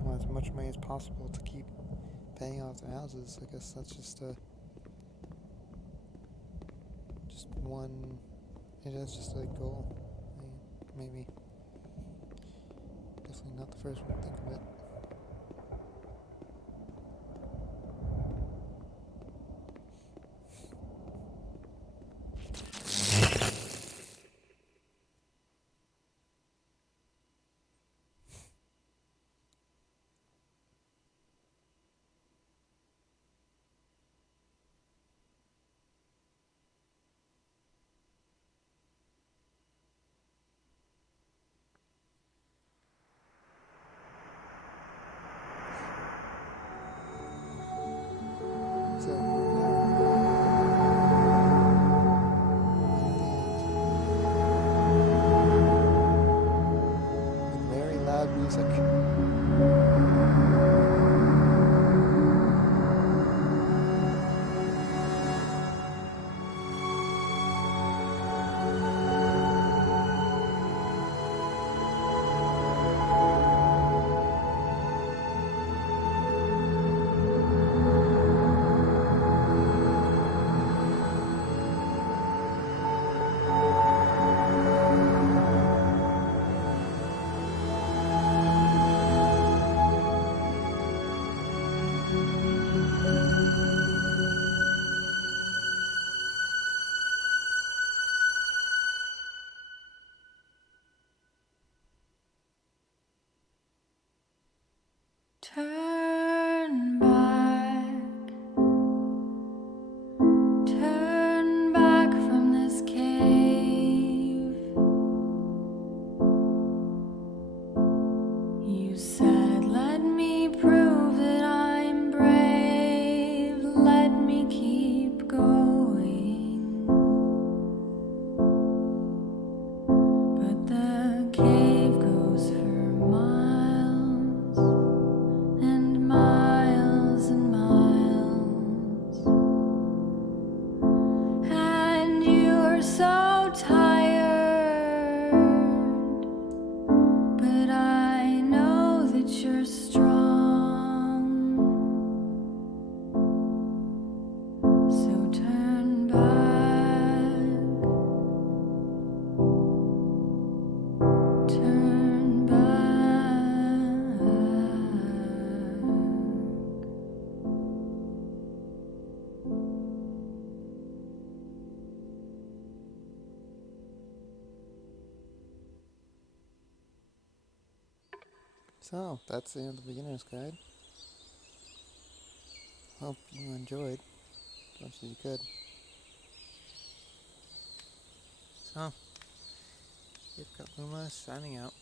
want as much money as possible to keep paying off their houses, I guess that's just one. It is just a goal. Maybe. Definitely not the first one to think of it. So here we are. With very loud music. Turn back from this cave. You said, let me prove that I'm brave, let me keep going. But the cave goes for miles and miles and miles, and you're so tired, but I know that you're strong, so turn back, turn back. So, that's the end of the beginner's guide. Hope you enjoyed as much as you could. So, Kip Luma signing out.